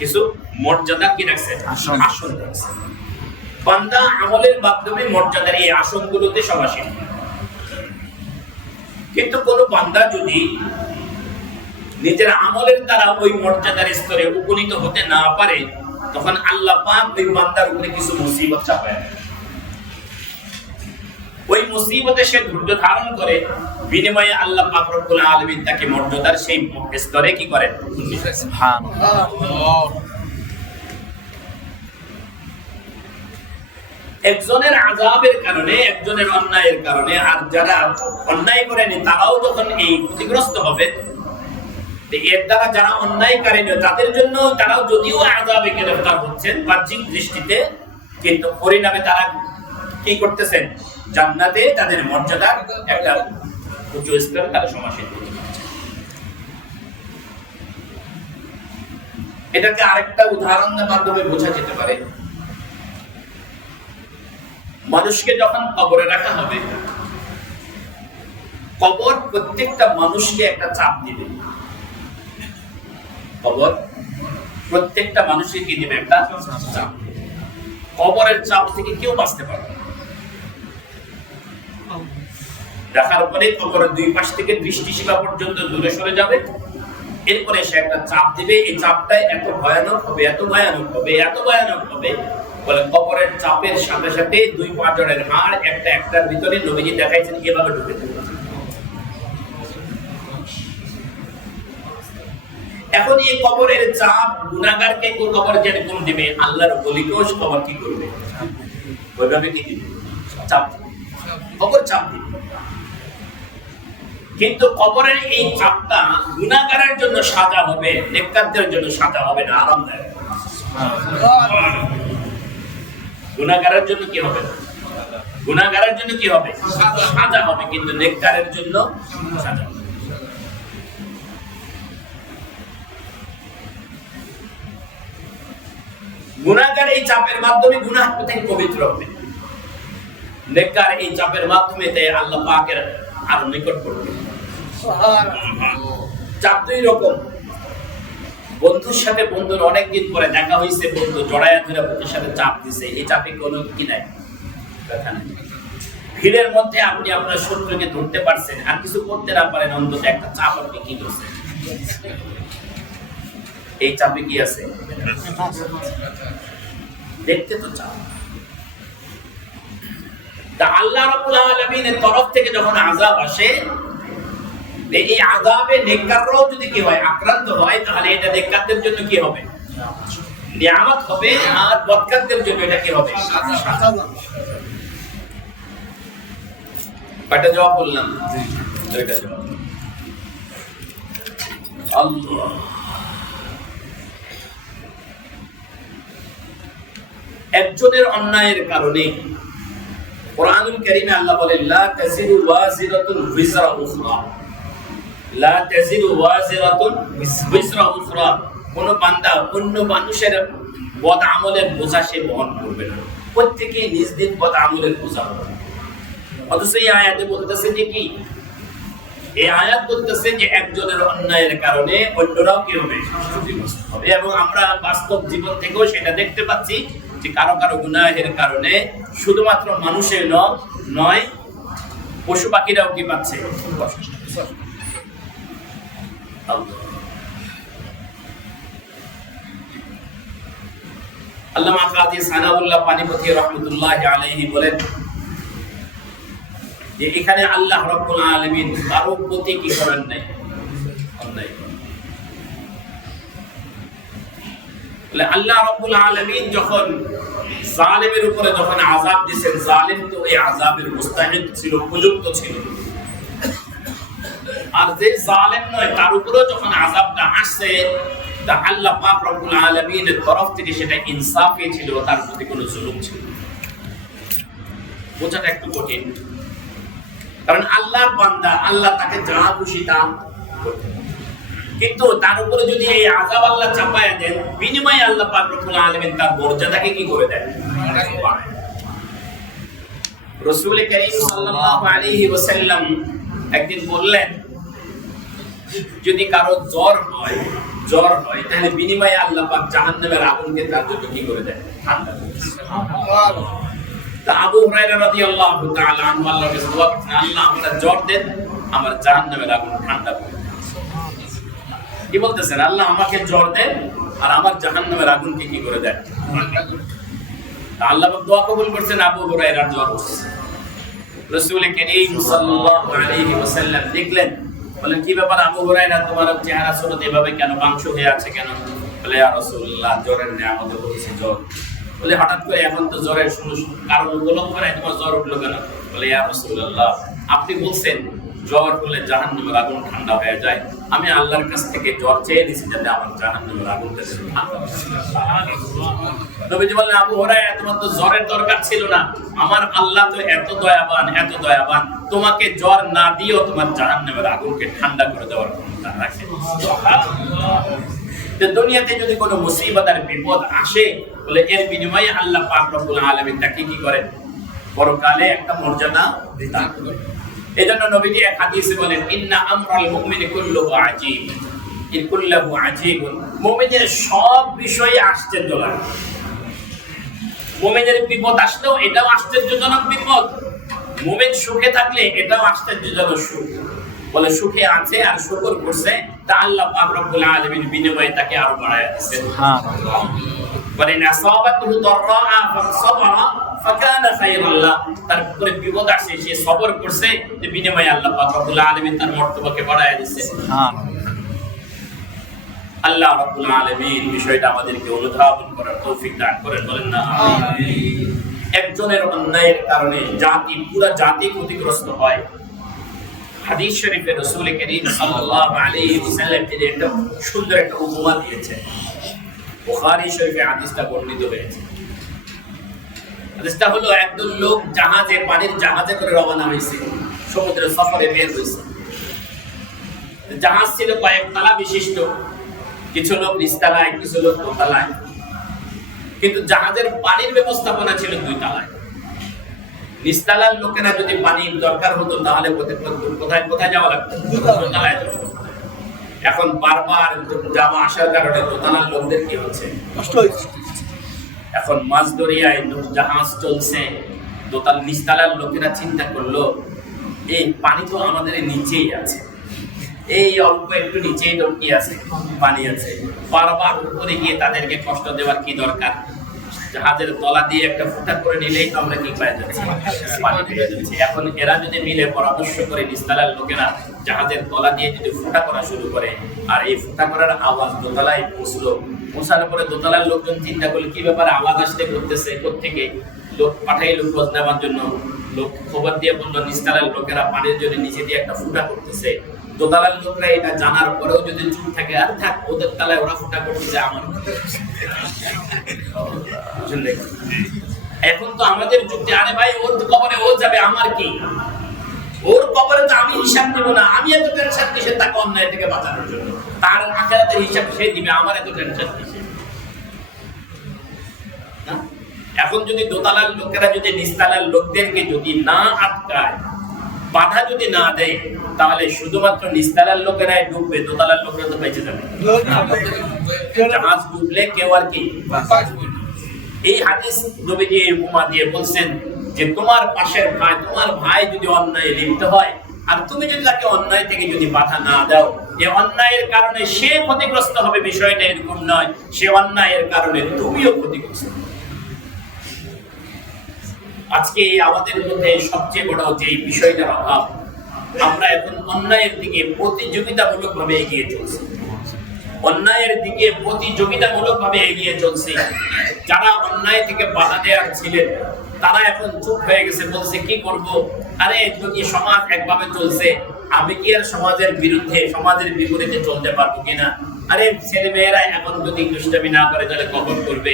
কিছু মর্যাদা কি রাখছে? আসন রাখছে। বান্দা আমলের মাধ্যমে মর্যাদার এই আসনগুলোতে সমাসীন। কিন্তু কোন বান্দা যদি নিজের আমলের দ্বারা ওই মর্যাদার স্তরে উপনীত হতে না পারে, তখন আল্লাহ পাক ওই বান্দার উপরে কিছু মুসিবত চাপায়। ওই মুসিবতে সে ধৈর্য ধারণ করে, বিনিময়ে আল্লাহ পাক রব্বুল আলামিন তাকে মর্যাদার সেই স্তরে কি করেন? সুবহানাল্লাহ। একজনের আযাবের কারণে, একজনের অন্যায়ের কারণে, আর যারা অন্যায় করেনি তারাও যখন এই ক্ষতিগ্রস্ত হবে, এর দ্বারা যারা অন্যায়কারী তাদের জন্য তারাও যদিও আযাবে গ্রেফতার হচ্ছেন বাহ্যিক দৃষ্টিতে, কিন্তু পরিণামে তারা কি করতেছেন? জান্নাতে তাদের মর্যাদার একটা উচ্চ স্তরে তারা সমাসীন হতে পারছে। এটাকে আরেকটা উদাহরণের মাধ্যমে বোঝা যেতে পারে। মানুষকে যখন কবরে রাখা হবে, কবর প্রত্যেকটা মানুষকে একটা চাপ দিবে। কবর প্রত্যেকটা মানুষকে কি দিবে? একটা চাপ। কবরের চাপ থেকে কেউ বাঁচতে পারবে না। রাখার পরে কবরের দুই পাশ থেকে দৃষ্টিসীমা পর্যন্ত দূরে সরে যাবে। এরপরে সে একটা চাপ দিবে। এই চাপটা এত ভয়ানক হবে, এত ভয়ানক হবে, এত ভয়ানক হবে, বলে কবরের চাপের সাথে সাথে দুই পাঁজরের হাড় একটা একটার ভিতরে নবীজি দেখাইছেন এভাবে ঢুকে দেবে। এখন এই কবরের চাপ গুনাহগারকে কবর যেরকম দিবে, আল্লাহর ওলিকেও কবর কি করবে? ওইভাবে কি দিবে? চাপ দিবে। কবর চাপ দিবে। কিন্তু কবরের এই চাপটা গুনাহগারের জন্য সাজা হবে, নেককারদের জন্য সাজা হবে না, আরামদায়ক। গুনাহগারের জন্য কি হবে? গুনাহগারের জন্য কি হবে? সাজা হবে, কিন্তু নেককারের জন্য সাজা হবে। গুনাহগার এই চাপের মাধ্যমে গুনাহ থেকে পবিত্র হবে, নেককার এই চাপের মাধ্যমে আল্লাহ পাকের আরো নিকট করবে। চাপ দুই রকম। বন্ধুর সাথে বন্ধুর অনেকদিন পরে দেখা হয়েছে, বন্ধু জড়ায়া ধরে বন্ধুর সাথে চাপ দিছে, এই চাপে কোনো কি নাই? ব্যথা নাই। ভিড়ের মধ্যে আপনি আপনার শত্রুকে ধরতে পারছেন, আর কিছু করতে না পারেন, অন্তত একটা চাপ আপনি কি করছেন? এই চাপে কি আছে? দেখতে তো চাপ। তা আল্লাহ রাব্বুল আলামিনের তরফ থেকে যখন আযাব আসে, এই আযাবে নেককাররাও যদি কি হয়? আক্রান্ত হয়, তাহলে এটা নেককারদের জন্য কি হবে? নিয়ামত হবে, আর বদকারদের জন্য এটা কি হবে? সাজা। কয়টা জবাব বললাম? দুইটা জবাব। আল্লাহ। একজনের অন্যায়ের কারণে কোরআনুল কারীমে আল্লাহ বলেন, লা তাজিরু ওয়াজিরাতুন বিজরা উখরা। লা তাজিরু ওয়াজিরাতুন বিজরা উখরা। কোন বান্দা অন্য মানুষের বদ আমলের বোঝা সে বহন করবে না। প্রত্যেকই নিজ নিজ বদ আমলের বোঝা হবে। অথচ এই আয়াতে বলতেছে যে কি? এই আয়াত বলতেছে যে একজনের অন্যায়ের কারণে অন্যরাও কি হবে? ক্ষতিগ্রস্ত হবে। এবং আমরা বাস্তব জীবন থেকেও সেটা দেখতে পাচ্ছি যে কারো কারো গুনাহের কারণে শুধুমাত্র মানুষের নয়, পশু পাখিরাও কি পাচ্ছে? আল্লামা কাজী সানাউল্লাহ পানিপতি রাহমাতুল্লাহি আলাইহি বলেন যে এখানে আল্লাহ রাব্বুল আলামিন কারো প্রতি কি করেন নাই? অন্যায়। বলে আল্লাহ রাব্বুল আলামিন যখন জালেমের উপরে যখন আযাব দিয়েছেন, জালেম তো এই আযাবের মুস্তাহিক ছিল, উপযুক্ত ছিল। আর যে জালেম নয় তার উপরেও যখন আযাবটা আসছে, তা আল্লাহ পাক রব্বুল আলামিনের তরফ থেকে সেটা ইনসাফে ছিল, তার প্রতি কোনো জুলুম ছিল না। বোঝাটা একটু কঠিন, কারণ আল্লাহর বান্দা, আল্লাহ তাকে যা খুশি তা করতে পারে। কিন্তু তার উপরে যদি এই আযাব আল্লাহ চাপায়া দেন, বিনিময়ে আল্লাহ পাক রব্বুল আলামিন তার মর্যাদাকে কি করে দেন? রাসূল করিম সাল্লাল্লাহু আলাইহি ওয়াসাল্লাম একদিন বললেন, যদি কারো জ্বর হয় তাহলে বিনিময়ে আল্লাহ পাক জাহান্নামের আগুনকে তার জন্য কি করে দেন? ঠান্ডা করে দেন। সুবহানাল্লাহ। তা আবু হুরায়রা রাদিয়াল্লাহু তাআলা আনহু আল্লাহর কাছে দোয়া করতেন, আল্লাহ আমাকে জ্বর দেন, আমার জাহান্নামের আগুন ঠান্ডা করে দেন। কি বলতেছেন? আল্লাহ আমাকে জ্বর দেন আর আমার জাহান্নামের আগুনকে কি করে দেন? আল্লাহ পাক দোয়া কবুল করছেন, আবু হুরায়রার জ্বর হচ্ছে। রাসূল করিম সাল্লাল্লাহু আলাইহি ওয়াসাল্লাম দেখলেন, বলেন কি ব্যাপার আবু হুরায়রা, তোমার চেহারা সুরত এভাবে কেন, মাংস হয়ে আছে কেন? বলে ইয়া রাসূলুল্লাহ, জ্বরের নিয়ামত হচ্ছে জ্বর। বলে হঠাৎ করে এখন তো জ্বরের কারণ উপলব্ধ করে তোমার জ্বর উঠলো কেন? বলে ইয়া রাসূলুল্লাহ, আপনি বলছেন জ্বর হলে জাহান্নামের আগুন ঠান্ডা হয়ে যায়, আমি আল্লাহর কাছ থেকে জ্বর চেয়ে নিয়েছি যাতে আমার জাহান্নামের আগুনটা ঠান্ডা হয়। সুবহানাল্লাহ। নবীজি বললেন, আবু হুরায়রা, তোমার তো জ্বরের দরকার ছিল না, আমার আল্লাহ তো এত দয়াবান, তোমাকে জ্বর না দিয়েও তোমার জাহান্নামের আগুনকে ঠান্ডা করে দেওয়ার ক্ষমতা রাখে। সুবহানাল্লাহ। দুনিয়াতে যদি কোনো মুসিবত আর বিপদ আসে, বলে এর বিনিময়ে আল্লাহ পাক রব্বুল আলামিন তাকে কি করেন? পরকালে একটা মর্যাদা দান করেন। এজন্য নবীজি এক হাদিসে বলেন, ইন্না আমরাল মুমিনি কুল্লুহু আজীব, কুল্লুহু আজীবুন। মুমিনের সব বিষয়ে আশ্চর্য লাগে। মুমিনের বিপদ আসলেও এটাও আশ্চর্যজনক বিপদ, মুমিন সুখে থাকলে এটাও আশ্চর্যজনক সুখ। বলে সুখে আছে আর শুকর করছে, তা আল্লাহ পাক রব্বুল আলামিন বিনিময়ে তাকে আরো বাড়ায় দিয়েছেন। সুবহানাল্লাহ। বলে নাসাবাতুহু দাররা ফাসাবারা ফাকানা খায়রাল লাহ, তার উপরে বিপদ আসে, সে সবর করছে, যে বিনিময়ে আল্লাহ পাক রব্বুল আলামিন তার মর্তবাকে বাড়ায় দিয়েছেন। সুবহানাল্লাহ। আল্লাহ রাব্বুল আলামিন বিষয়টা আমাদেরকে অনুধাবন করার তৌফিক দান করেন, বলেন না আমিন। একজনের অন্যায়ের কারণে পুরো জাতি ক্ষতিগ্রস্ত হয়। হাদিস শরীফে রাসূল করিম সাল্লাল্লাহু আলাইহি ওয়াসাল্লাম এর একটা সুন্দর একটা উপমা দিয়েছেন। বুখারী শরীফে হাদিসটা বর্ণিত হয়েছে। হাদিসটা হলো, একদল লোক পানির জাহাজে করে রওনা হয়েছে, সমুদ্রের সফরে বের হয়েছে। জাহাজ ছিল কয়েক তলা বিশিষ্ট, কিছু লোক নিচতলায়, কিছু লোক দোতলায়, কিন্তু জাহাজের পানির ব্যবস্থাপনা ছিল 2 তলায়। নিচতলার লোকেরা যদি পানির দরকার হতো তাহলে কোথায় যাওয়া লাগতো? দোতলায় যাওয়া। এখন বারবার যাওয়া আসার কারণে দোতলার লোকদের কি হচ্ছে? কষ্ট হচ্ছে। এখন মাঝ দরিয়ায় জাহাজ চলছে, নিচতলার লোকেরা চিন্তা করলো, এই পানি তো আমাদের নিচেই আছে, এই অল্প একটু নিচেই তো কি আছে? পানি আছে। বারবার উপরে গিয়ে তাদেরকে কষ্ট দেওয়ার কি দরকার? জাহাজের তলা দিয়ে একটা ফুটা করে নিলেই তো আমরা কি পাই যাচ্ছি? পানি পেয়ে যাচ্ছি। এখন এরা যদি মিলে পরামর্শ করে, নিচতলার লোকেরা জাহাজের তলা দিয়ে যদি ফুটা করা শুরু করে, আর এই ফুটা করার আওয়াজ দোতলায় পৌঁছানোর পরে দোতলার লোকজন চিন্তা করলে, কি ব্যাপারে আওয়াজ আসতে করতেছে, কোত্থেকে? লোক পাঠাইলো খোঁজ নেওয়ার জন্য। লোক খবর দিয়ে বললো, নিচতলার লোকেরা পানির জন্য নিচে দিয়ে একটা ফুটা করতেছে। দোতলার লোকরা এটা জানার পরেও যদি চুপ থাকে, আর থাক, ওদের তলায় ওরা ফুটা করতেছে, আমার এখন তো আমাদের যুক্তি, আরে ভাই ওর কবরে ও যাবে, আমার কি? ওর কবরে তো আমি হিসাব দেব না, আমি এত টেনশন কিসে তাকে অন্যায় থেকে বাঁচানোর জন্য? তার আখিরাতের হিসাব সে দিবে, আমার এত টেনশন কিসে? এখন যদি দোতলার লোকেরা যদি নিচতলার লোকদেরকে যদি না আটকায়, বাধা যদি না দেয়, তাহলে শুধুমাত্র নিচতলার লোকেরাই ডুববে, দোতলার লোকেরা তো বেঁচে যাবে। জাহাজ ডুবলে কেউ আর কি? এই হাদিস নবীজি এই উপমা দিয়ে বলছেন যে, তোমার পাশের ভাই, তোমার ভাই যদি অন্যায় লিপ্ত হয়, আর তুমি যদি তাকে অন্যায় থেকে যদি বাধা না দাও, এই অন্যায়ের কারণে সে ক্ষতিগ্রস্ত হবে, বিষয়টা এরকম নয়, সে অন্যায়ের কারণে তুমিও ক্ষতিগ্রস্ত। আজকে আমাদের মধ্যে সবচেয়ে বড় যে বিষয়টার অভাব, আমরা এখন অন্যায়ের দিকে প্রতিযোগিতামূলক ভাবে এগিয়ে চলছি। অন্যায়ের দিকে প্রতিযোগিতামূলকভাবে এগিয়ে চলছে। যারা অন্যায় থেকে বাধা দেওয়ার ছিলেন তারা এখন চুপ হয়ে গেছে, বলছে কি করব, আরে যদি সমাজ একভাবে চলছে আমি কি আর সমাজের বিরুদ্ধে সমাজের বিপরীতে চলতে পারবো কিনা, আরে ছেলে মেয়েরা এখন যদি দুষ্টামি না করে তাহলে কখন করবে,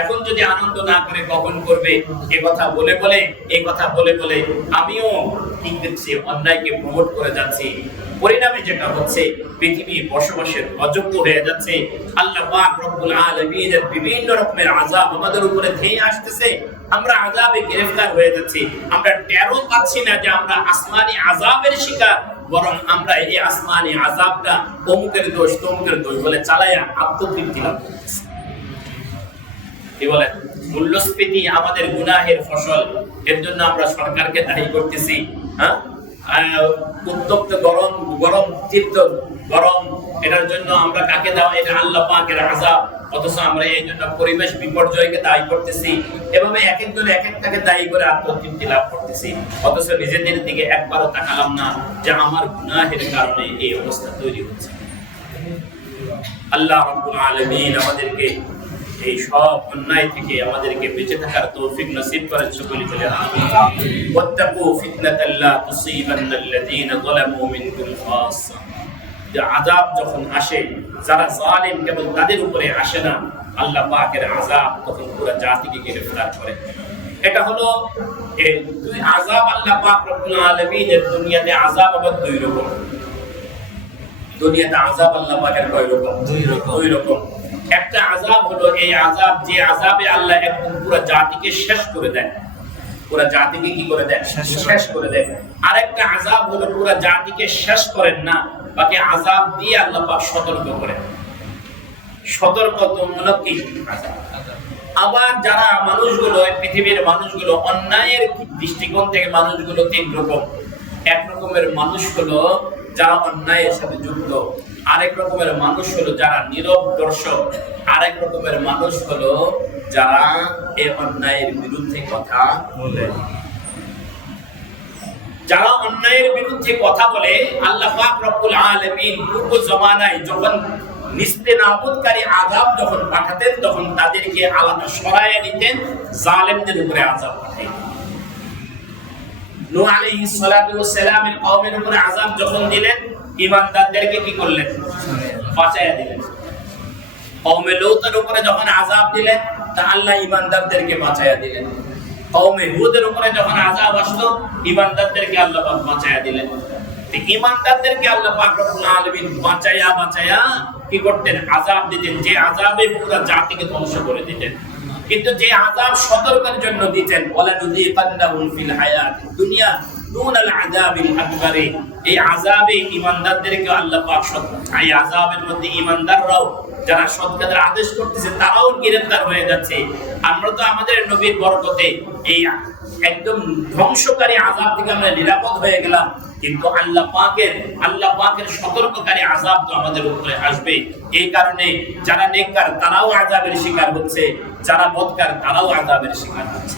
এখন যদি আনন্দ না করে কখন করবে, এই কথা বলে বলে আমিও ঠিক দেখছি অন্যায়কে প্রমোট করে যাচ্ছি। পরিণামে যেটা হচ্ছে পৃথিবী বসবাসের অযোগ্য হয়ে যাচ্ছে। আল্লাহ পাক রব্বুল আলামিনের বিভিন্ন রকমের আযাব আমাদের উপরে ধেয়ে আসতেছে, আমরা আযাবে গ্রেফতার হয়ে যাচ্ছি। আমরা টেরও পাচ্ছি না যে আমরা আসমানি আযাবের শিকার, বরং আমরা এই আসমানি আযাবটা অমুকের দোষ তমুকের দোষ বলে চালায়া আত্মতৃপ্তি লাভ করতেছি। কি বলেন? মূল্যস্ফীতি আমাদের গুনাহের ফসল, এর জন্য আমরা সরকারকে দায়ী করতেছি। উত্তপ্ত গরম তীব্র গরম, এটার জন্য আমরা কাকে দেওয়া, এটা আল্লাহ পাকের আযাব, অথচ আমরা এই জন্য পরিবেশ বিপর্যয়কে দায়ী করতেছি। এভাবে এক একজন এক একটাকে দায়ী করে আত্মতৃপ্তি লাভ করতেছি, অথচ নিজেদের দিকে একবারও তাকালাম না যে আমার গুনাহের কারণে এই অবস্থা তৈরি হচ্ছে। আল্লাহ রাব্বুল আলামিন আমাদেরকে এই সব অন্যায় থেকে আমাদেরকে বেঁচে থাকার তৌফিক নসিব করেন, সকলে বলে আমিন। ওয়াত্তাকু ফিতনাতাল লা তুসিবান্নাল্লাযীনা যালামু মিনকুম খাসসা। যে আযাব যখন আসে যারা জালিম কেবল তাদের উপরে আসে না, আল্লাহ পাকের আযাব তখন পুরো জাতিকে গ্রেফতার করে। এটা হলো এই দুই আযাব। আল্লাহ পাক রব্বুল আলামিনের দুনিয়াতে আযাব আবার দুই রকম। দুনিয়াতে আযাব আল্লাহ পাকের কয় রকম? দুই রকম। একটা আযাব হলো এই আযাব, যে আযাবে আল্লাহ একদম পুরো জাতিকে শেষ করে দেয়, পুরো জাতিকে কি করে দেয়? শেষ করে দেয়। আরেকটা আযাব হলো পুরো জাতিকে শেষ করেন না, বাকি আযাব দিয়ে আল্লাহ পাক সতর্ক করেন। সতর্কতামূলক কি আযাব। আবার যারা মানুষগুলো, পৃথিবীর মানুষগুলো অন্যায়ের দৃষ্টিকোণ থেকে মানুষগুলো তিন রকম। এক রকমের মানুষ হলো যারা অন্যায়ের সাথে যুক্ত, আরেক রকমের মানুষ হলো যারা নীরব দর্শক, আরেক রকমের মানুষ হলো যারা এই অন্যায়ের বিরুদ্ধে কথা বলে। যারা অন্যায়ের বিরুদ্ধে কথা বলে আল্লাহ পাক রব্বুল আলামিন পূর্ব জমানায় যখন নিস্তেনাবুদকারী আযাব যখন পাঠাতেন তখন তাদেরকে আলাদা সরায়ে নিতেন, জালেমদের উপরে আযাব পাঠাতেন। নূহ আলাইহিস সালাতু ওয়াস সালামের কওমের উপরে আযাব যখন দিলেন, ঈমানদারদেরকে কি করলেন? বাঁচায়া দিলেন। কওমে লূতের উপরে যখন আযাব দিলেন তা আল্লাহ ঈমানদারদেরকে বাঁচায়া দিলেন। কওমে হুদের উপরে যখন আযাব আসলো ঈমানদারদেরকে আল্লাহ পাক বাঁচায়া দিলেন। তো ঈমানদারদেরকে আল্লাহ পাক রব্বুল আলামিন বাঁচায়া কি করতেন? আযাব দিতেন, যে আযাবে পুরো জাতিকে ধ্বংস করে দিতেন। কিন্তু যে আযাব সতর্কের জন্য দিতেন, ওয়ালা নুযিকান্নাহুম ফিল হায়াতিদ দুনিয়া দুনাল আযাবিল আকবার, এই আযাবে ঈমানদারদেরকে আল্লাহ পাক এই আযাবের মধ্যে ঈমানদাররাও যারা সৎ কাজের আদেশ করতেছে তারাও গ্রেফতার হয়ে যাচ্ছে। আমরা তো আমাদের নবীর বরকতে এই একদম ধ্বংসকারী আযাব থেকে আমরা নিরাপদ হয়ে গেলাম, কিন্তু আল্লাহ পাকের সতর্ককারী আযাব তো আমাদের উপরে আসবে। এই কারণে যারা নেককার তারাও আযাবের শিকার হচ্ছে, যারা বদকার তারাও আযাবের শিকার হচ্ছে।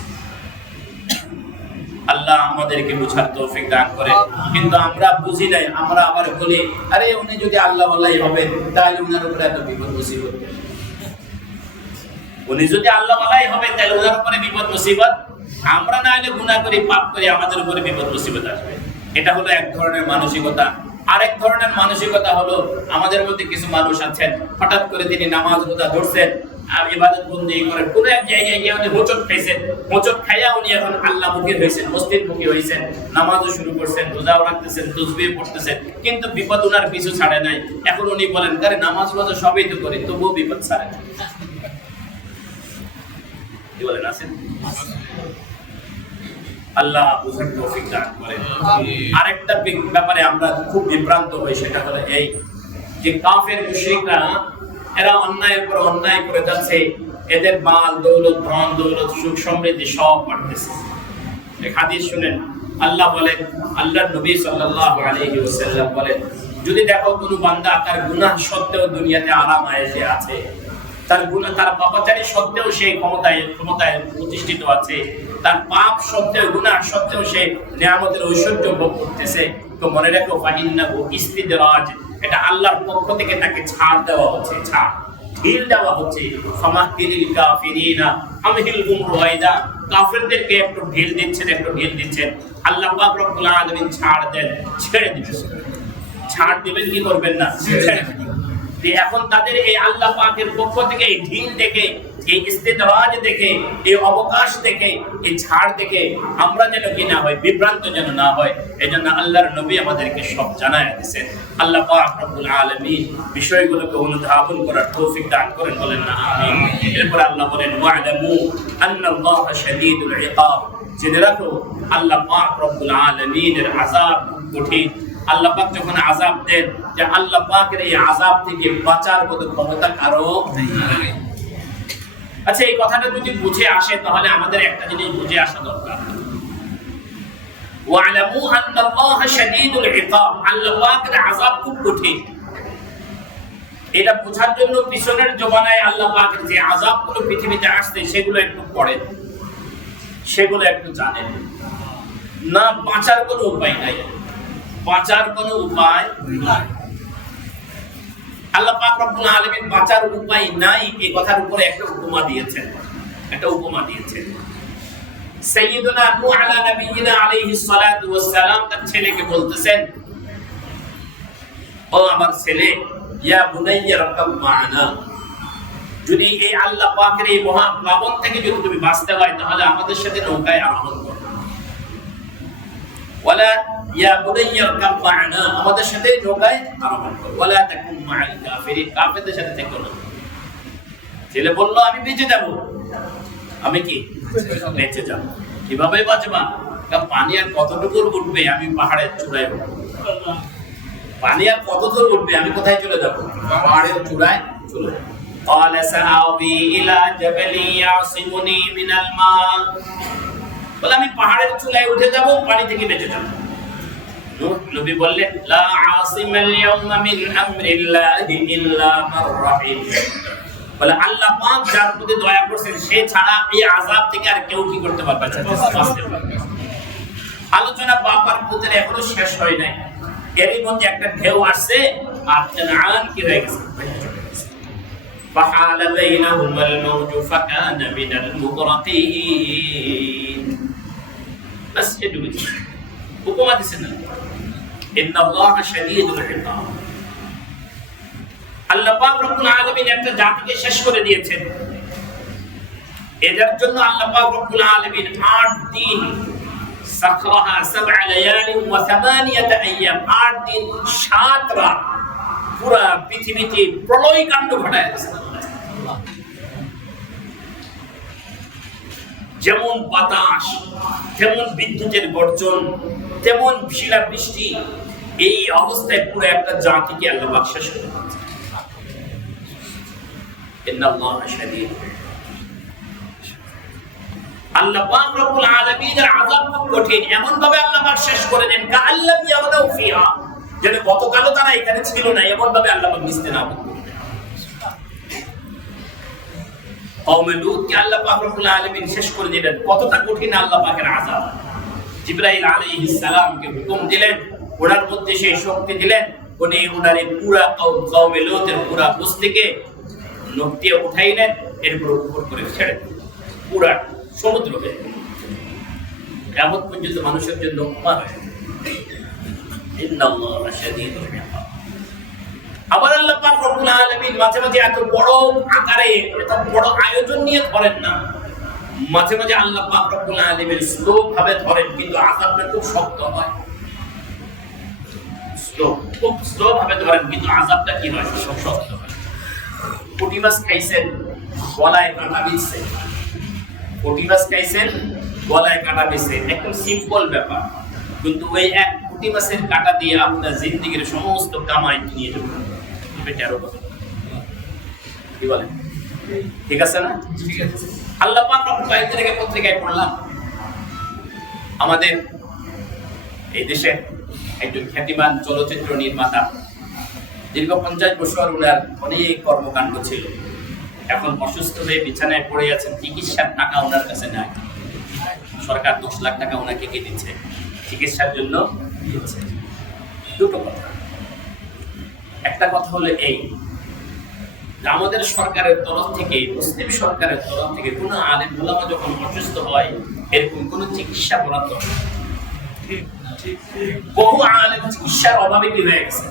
আল্লাহ আমাদেরকে বুঝার তৌফিক দান করে। কিন্তু আমরা বুঝি নাই, আমরা আবার বলি আরে উনি যদি আল্লাহ ওয়ালাই হবেন তাহলে উনার উপরে এত বিপদ মুসিবত, উনি যদি আল্লাহ ওয়ালাই হবেন তাহলে উনার উপরে বিপদ মুসিবত, আমরা না হলে গুনাহ করি পাপ করি আমাদের উপরে বিপদ মুসিবত আসবে। এটা হলো এক ধরনের মানসিকতা। আরেক ধরনের মানসিকতা হলো আমাদের মধ্যে কিছু মানুষ আছেন হঠাৎ করে তিনি নামাজ রোজা ধরছেন আর ইবাদত বন্দেগী করেন, কোন এক জায়গায় গিয়ে উনি হোঁচট খাইছেন, হোঁচট খাইয়া উনি এখন আল্লাহ মুখী হয়েছেন, মসজিদমুখী হয়েছেন, নামাজও শুরু করছেন, রোজাও রাখতেছেন, তাসবিহ পড়তেছেন, কিন্তু বিপদ উনার পিছু ছাড়ে নাই। এখন উনি বলেন আরে নামাজ রোজা সবই তো করি তবুও বিপদ ছাড়ে না। কি বলেন? আছেন? আল্লাহ বুঝার তৌফিক দান করেন। আরেকটা ব্যাপারে আমরা খুব বিভ্রান্ত হই, সেটা হলো এই যে কাফের মুশরিকরা এরা অন্যায়ের পর অন্যায় করে যাচ্ছে, এদের মাল দৌলত ধন দৌলত সুখ সমৃদ্ধি সব বাড়তেছে। এক হাদিস শুনেন, আল্লাহ বলেন, আল্লাহর নবী সাল্লাল্লাহু আলাইহি ওয়াসাল্লাম বলেন, যদি দেখো কোনো বান্দা তার গুনাহ সত্ত্বেও দুনিয়াতে আরাম আয়েশে আছে, তার গুনাহ তার পাপাচারী সত্ত্বেও সে ক্ষমতায় প্রতিষ্ঠিত আছে, তার পাপ সত্ত্বেও গুনাহ সত্ত্বেও সে নিয়ামতের ঐশ্বর্য ভোগ করতেছে, তো মনে রাখো ফাইন্নাহু ইস্তিদরাজ, এটা আল্লাহর পক্ষ থেকে তাকে ছাড় দেওয়া হচ্ছে, ছাড় ঢিল দেওয়া হচ্ছে। ফামাহদিল কাফিরিনা আমহিলহুম রুয়াইদা, কাফিরদেরকে একটু ঢিল দিচ্ছেন, একটু ঢিল দিচ্ছেন। আল্লাহ পাক রব্বুল আলামিন ছাড় দেন, ছেড়ে দিবেন। ছাড় দিবেন কি করবেন না, ছেড়ে দিবেন। এখন তাদের এই আল্লাহ পাকের পক্ষ থেকে এই ঢিল দেখে, এই ইস্তেদরাজ দেখে, এই অবকাশ দেখে, এই ছাড় দেখে আমরা যেন কি না হয়, বিভ্রান্ত যেন না হয়, এজন্য আল্লাহর নবী আমাদেরকে সব জানায় দিয়েছেন। আল্লাহ পাক রব্বুল আলামিন বিষয়গুলোকে অনুধাবন করার তৌফিক দান করেন, বলেন না আমিন। এরপর আল্লাহ বলেন ওয়া'লামু আন্নাল্লাহা শাদীদুল ইকাব, জেনে রাখো আল্লাহ পাক রব্বুল আলামিনের আযাব কঠিন। আল্লাহ পাক যখন আযাব দেন, যে আল্লাহ পাকের এই আযাব থেকে বাঁচার মতো ক্ষমতা কারো নেই। আচ্ছা, এই কথাটা যদি বুঝে আসে তাহলে আমাদের একটা জিনিস বুঝে আসা দরকার, ওয়া'লামু আন্নাল্লাহা শাদীদুল ইকাব, আল্লাহ পাকের আযাব খুব কঠিন। এটা বোঝার জন্য পিছনের জমানায় আল্লাহ পাকের যে আযাবগুলো পৃথিবীতে আসছে সেগুলো একটু পড়েন, সেগুলো একটু জানেন। না বাঁচার কোনো উপায় নাই, বাঁচার কোনো উপায় নাই। আল্লাহ পাক রব্বুল আলামিন বাঁচার উপায় নাই এই কথার উপরে একটা উপমা দিয়েছেন, একটা উপমা দিয়েছেন। সাইয়্যিদুনা নূহ আলা নবিয়িনা আলাইহিস সালাতু ওয়াস সালাম তার ছেলেকে বলতেছেন, ও আমার ছেলে, ইয়া বুনাইয়া রাকাব মা'না, যদি এই আল্লাহ পাকের এই মহা প্লাবন থেকে যদি তুমি বাঁচতে হয় তাহলে আমাদের সাথে নৌকায় আরোহণ করো। ওয়ালা ইয়া বুনাইয়া রাকাব মা'না, আমাদের সাথে নৌকায় আরোহণ করো। ওয়ালা তাকুম মা'আল কাফিরিন, কাফেরদের সাথে থেকো না। ছেলে বলল, আমি বেঁচে যাব। আমি কি বেঁচে যাব? কিভাবে বাঁচবা? পানি আর কতটুকু উঠবে? আমি পাহাড়ের চূড়ায় উঠব। পানি আর কত দূর উঠবে? আমি কোথায় চলে যাব? পাহাড়ের চূড়ায় চলে যাব। قال سآوي إلى جبل يعصمني من الماء, বলে আমি পাহাড়ের চূড়ায় উঠে যাব, পানি থেকে বেঁচে যাব। নবী বললেন, লা আসিমাল ইয়াউমা মিন আমরিল্লাহি ইল্লা মান রাহিম, বলে আল্লাহ পাক যার প্রতি দয়া করেছেন সে ছাড়া এই আযাব থেকে আর কেউ কি করতে পারবে না, বাঁচতে পারবে না। আলোচনা বাবার পুত্রের এখনো শেষ হয় নাই, এরই মধ্যে একটা ঢেউ আসছে আর কানান কি হয়ে গেছে, فحال بينهما الموج فكان من المغرقين। بس এটুকু উপমা দিছেন না, ইন্নাল্লাহা শাদীদুল ইকাব। আল্লাহ পাক রব্বুল আলামিন একটা জাতিকে শেষ করে দিয়েছেন। এদের জন্য আল্লাহ পাক রব্বুল আলামিন 8 দিন সাখরাহা 7 লায়ালি ওয়া 8 আইয়াম, 8 দিন 7 রাত পুরো পৃথিবীতে প্রলয় কাণ্ড ঘটায় দিয়েছেন। যেমন বাতাস, তেমন বিদ্যুতের গর্জন, তেমন শিলাবৃষ্টি, এই অবস্থায় পুরো একটা জাতিকে আল্লাহ পাক শেষ করে দিয়েছেন। ইন্নাল্লাহা শাদীদ, আল্লাহ পাক রব্বুল আলামিনের আযাব খুব কঠিন। এমন ভাবে আল্লাহ পাক শেষ করে দেন কাআল্লাম ইয়াগনাউ ফিহা, যেন গতকালও তারা এখানে ছিল না, এমন ভাবে আল্লাহ পাক নিস্তেনাবুদ করে দেন। কওমে লূতকে আল্লাহ পাক রব্বুল আলামিন শেষ করে দিলেন। কতটা কঠিন আল্লাহ পাকের আযাব। জিবরাইল আলাইহিস সালামকে হুকুম দিলেন, ওনার মধ্যে সেই শক্তি দিলেন, উনি ওনার এই পুরা কওমে লূতের পুরা বস্তিকে নখ দিয়ে উঠাইলেন, এরপর উপর করে ছেড়ে দিলেন, পুরা সমুদ্র হয়ে গেল। কিয়ামত পর্যন্ত মানুষের জন্য উপমা হয়ে গেল। ইন্নাল্লাহা শাদীদুল ইকাব। আবার আল্লাহ পাক রব্বুল আলামিন মাঝে মাঝে এত বড় আকারে, এত বড় আয়োজন নিয়ে ধরেন না, মাঝে মাঝে আল্লাহ পাক রব্বুল আলামিন স্লো ভাবে ধরেন, কিন্তু আযাবটা খুব শক্ত হয়। খুব স্লো ভাবে ধরেন, কিন্তু আযাবটা কি হয়, শক্ত হয়। পুঁটি মাছ খাইছেন, গলায় কাঁটা বিঁধছে। পুঁটি মাছ খাইছেন, গলায় কাঁটা বিঁধছে, একদম সিম্পল ব্যাপার। কিন্তু ওই এক পুঁটি মাছের কাঁটা দিয়ে আপনার জিন্দেগির সমস্ত কামাই নিয়ে যাবে। কি বলেন? ঠিক আছে না? আল্লাহ পাক কয়েকদিন আগে পত্রিকায় পড়লাম, আমাদের এই দেশে একজন খ্যাতিমান চলচ্চিত্র নির্মাতা, দীর্ঘ 50 বছর ওনার অনেক কর্মকাণ্ড ছিল। এখন অসুস্থ হয়ে বিছানায় পড়ে আছেন, চিকিৎসার টাকা ওনার কাছে নাই। সরকার 10 লাখ টাকা ওনাকে কে দিচ্ছে? চিকিৎসার জন্য দিচ্ছে। দুটো কথা, একটা কথা হলো এই, আমাদের সরকারের তরফ থেকে, মুসলিম সরকারের তরফ থেকে কোন আলেম ওলামা যখন অসুস্থ হয় এরকম কোন চিকিৎসা বরাদ্দ বহু আলেম চিকিৎসার অভাবে কি হয়ে গেছে।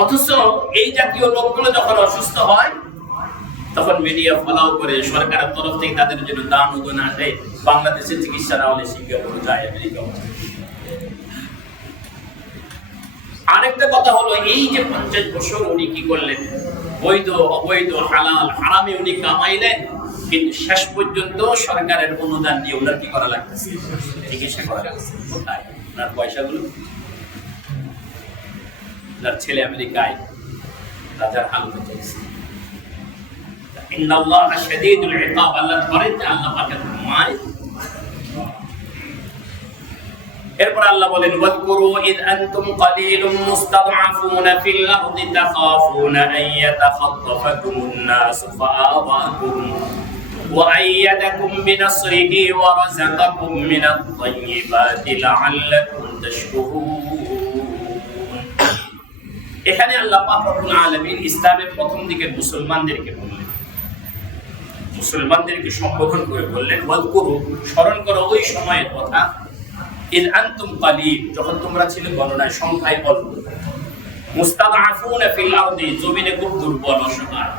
অথচ এই জাতীয় লোকগুলো যখন অসুস্থ হয় তখন মিডিয়া ফলাও করে সরকারের তরফ থেকে তাদের জন্য দান উদান আসে, বাংলাদেশে চিকিৎসা না হলে সিঙ্গাপুরে যায়, আমেরিকা। আরেকটা কথা হলো এই যে 50 বছর উনি কি করলেন, বৈধ অবৈধ হালাল হারামে উনি কামাইলেন, কিন্তু শেষ পর্যন্ত সরকারের অনুদান দিয়ে ওনার কি করা লাগতেছে, চিকিৎসা করা লাগতেছে। কোথায় ওনার পয়সাগুলো? ওনার ছেলে আমেরিকায় রাজার হালতে চলছে। ইন্নাল্লাহ শাদীদুল ইকাব, আল্লাহ ধরেন যে আল্লাহ পাকের মায়। এরপর আল্লাহ বলেন ওয়াজকুরু ইয আনতুম কালীলুম মুস্তাদআফুনা ফিল আরদি তাখাফুনা আন ইয়াতাখাত্তাফাকুমুন নাস ফাআওয়াকুম ওয়া আইয়াদাকুম বিনাসরিহি ওয়া রাযাকাকুম মিনাত তাইয়্যিবাতি লাআল্লাকুম তাশকুরুন। এখানে আল্লাহ পাক রব্বুল আলামিন ইসলামের প্রথম দিকের মুসলমানদেরকে বললেন, মুসলমানদেরকে সম্বোধন করে বললেন ওয়াজকুরু, স্মরণ করো ওই সময়ের কথা, ইয আনতুম কালীল, যখন তোমরা ছিলে গণনায় সংখ্যায় অল্প, মুস্তাদআফুনা ফিল আরদি, জমিনে খুব দুর্বল অসহায়,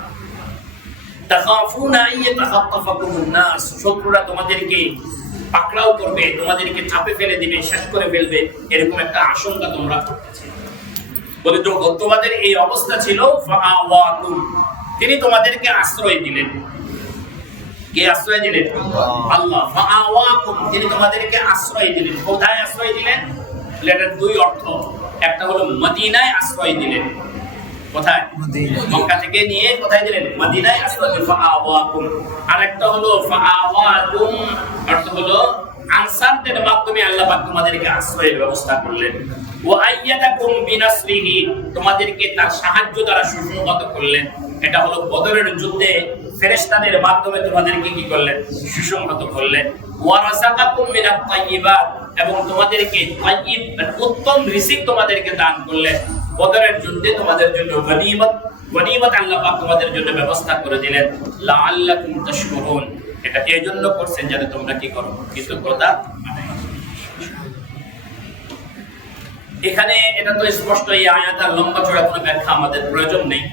তাখাফুনা আন ইয়াতাখাত্তাফাকুমুন নাস, শত্রুরা তোমাদেরকে পাকড়াও করবে, তোমাদেরকে চাপে ফেলে দিবে, শেষ করে ফেলবে, এরকম একটা আশঙ্কা তোমরা করতেছিলে। বলে যখন তোমাদের এই অবস্থা ছিল ফাআওয়াকুম, তিনি তোমাদেরকে আশ্রয় দিলেন। কে আশ্রয় দিলেন? আল্লাহ। ফাআওয়াকুম, তিনি তোমাদেরকে আশ্রয় দিলেন। কোথায় আশ্রয় দিলেন? এটার দুই অর্থ, একটা হলো মদিনায় আশ্রয় দিলেন। কোথায়? মক্কা থেকে নিয়ে কোথায় দিলেন? মদিনায় আশ্রয় দিলেন। ফাআওয়াকুম। আর একটা হলো ফাআওয়াকুম অর্থ হলো আনসারদের মাধ্যমে আল্লাহ পাক তোমাদেরকে আশ্রয়ের ব্যবস্থা করলেন। ওয়া আইয়াদাকুম বিনাসরিহি, তোমাদেরকে তার সাহায্য দ্বারা সুসংহত করলেন। এটা হলো বদরের যুদ্ধে ফেরেশতাদের মাধ্যমে তোমাদেরকে কি করলেন? সুসংহত করলেন। ওয়া রাযাকাকুম মিনাত তাইয়্যিবাত, এবং তোমাদেরকে তাইয়্যিব উত্তম রিজিক তোমাদেরকে দান করলেন। বদরের যুদ্ধে তোমাদের জন্য গনিমত আল্লাহ পাক তোমাদের জন্য ব্যবস্থা করে দিলেন। লাআল্লাকুম তাশকুরুন, এটা এই জন্য করছেন যাতে তোমরা কি করো? কৃতজ্ঞতা। এখানে এটা তো স্পষ্ট, এই আয়াতের লম্বা চড়া কোনো ব্যাখ্যা আমাদের প্রয়োজন নেই।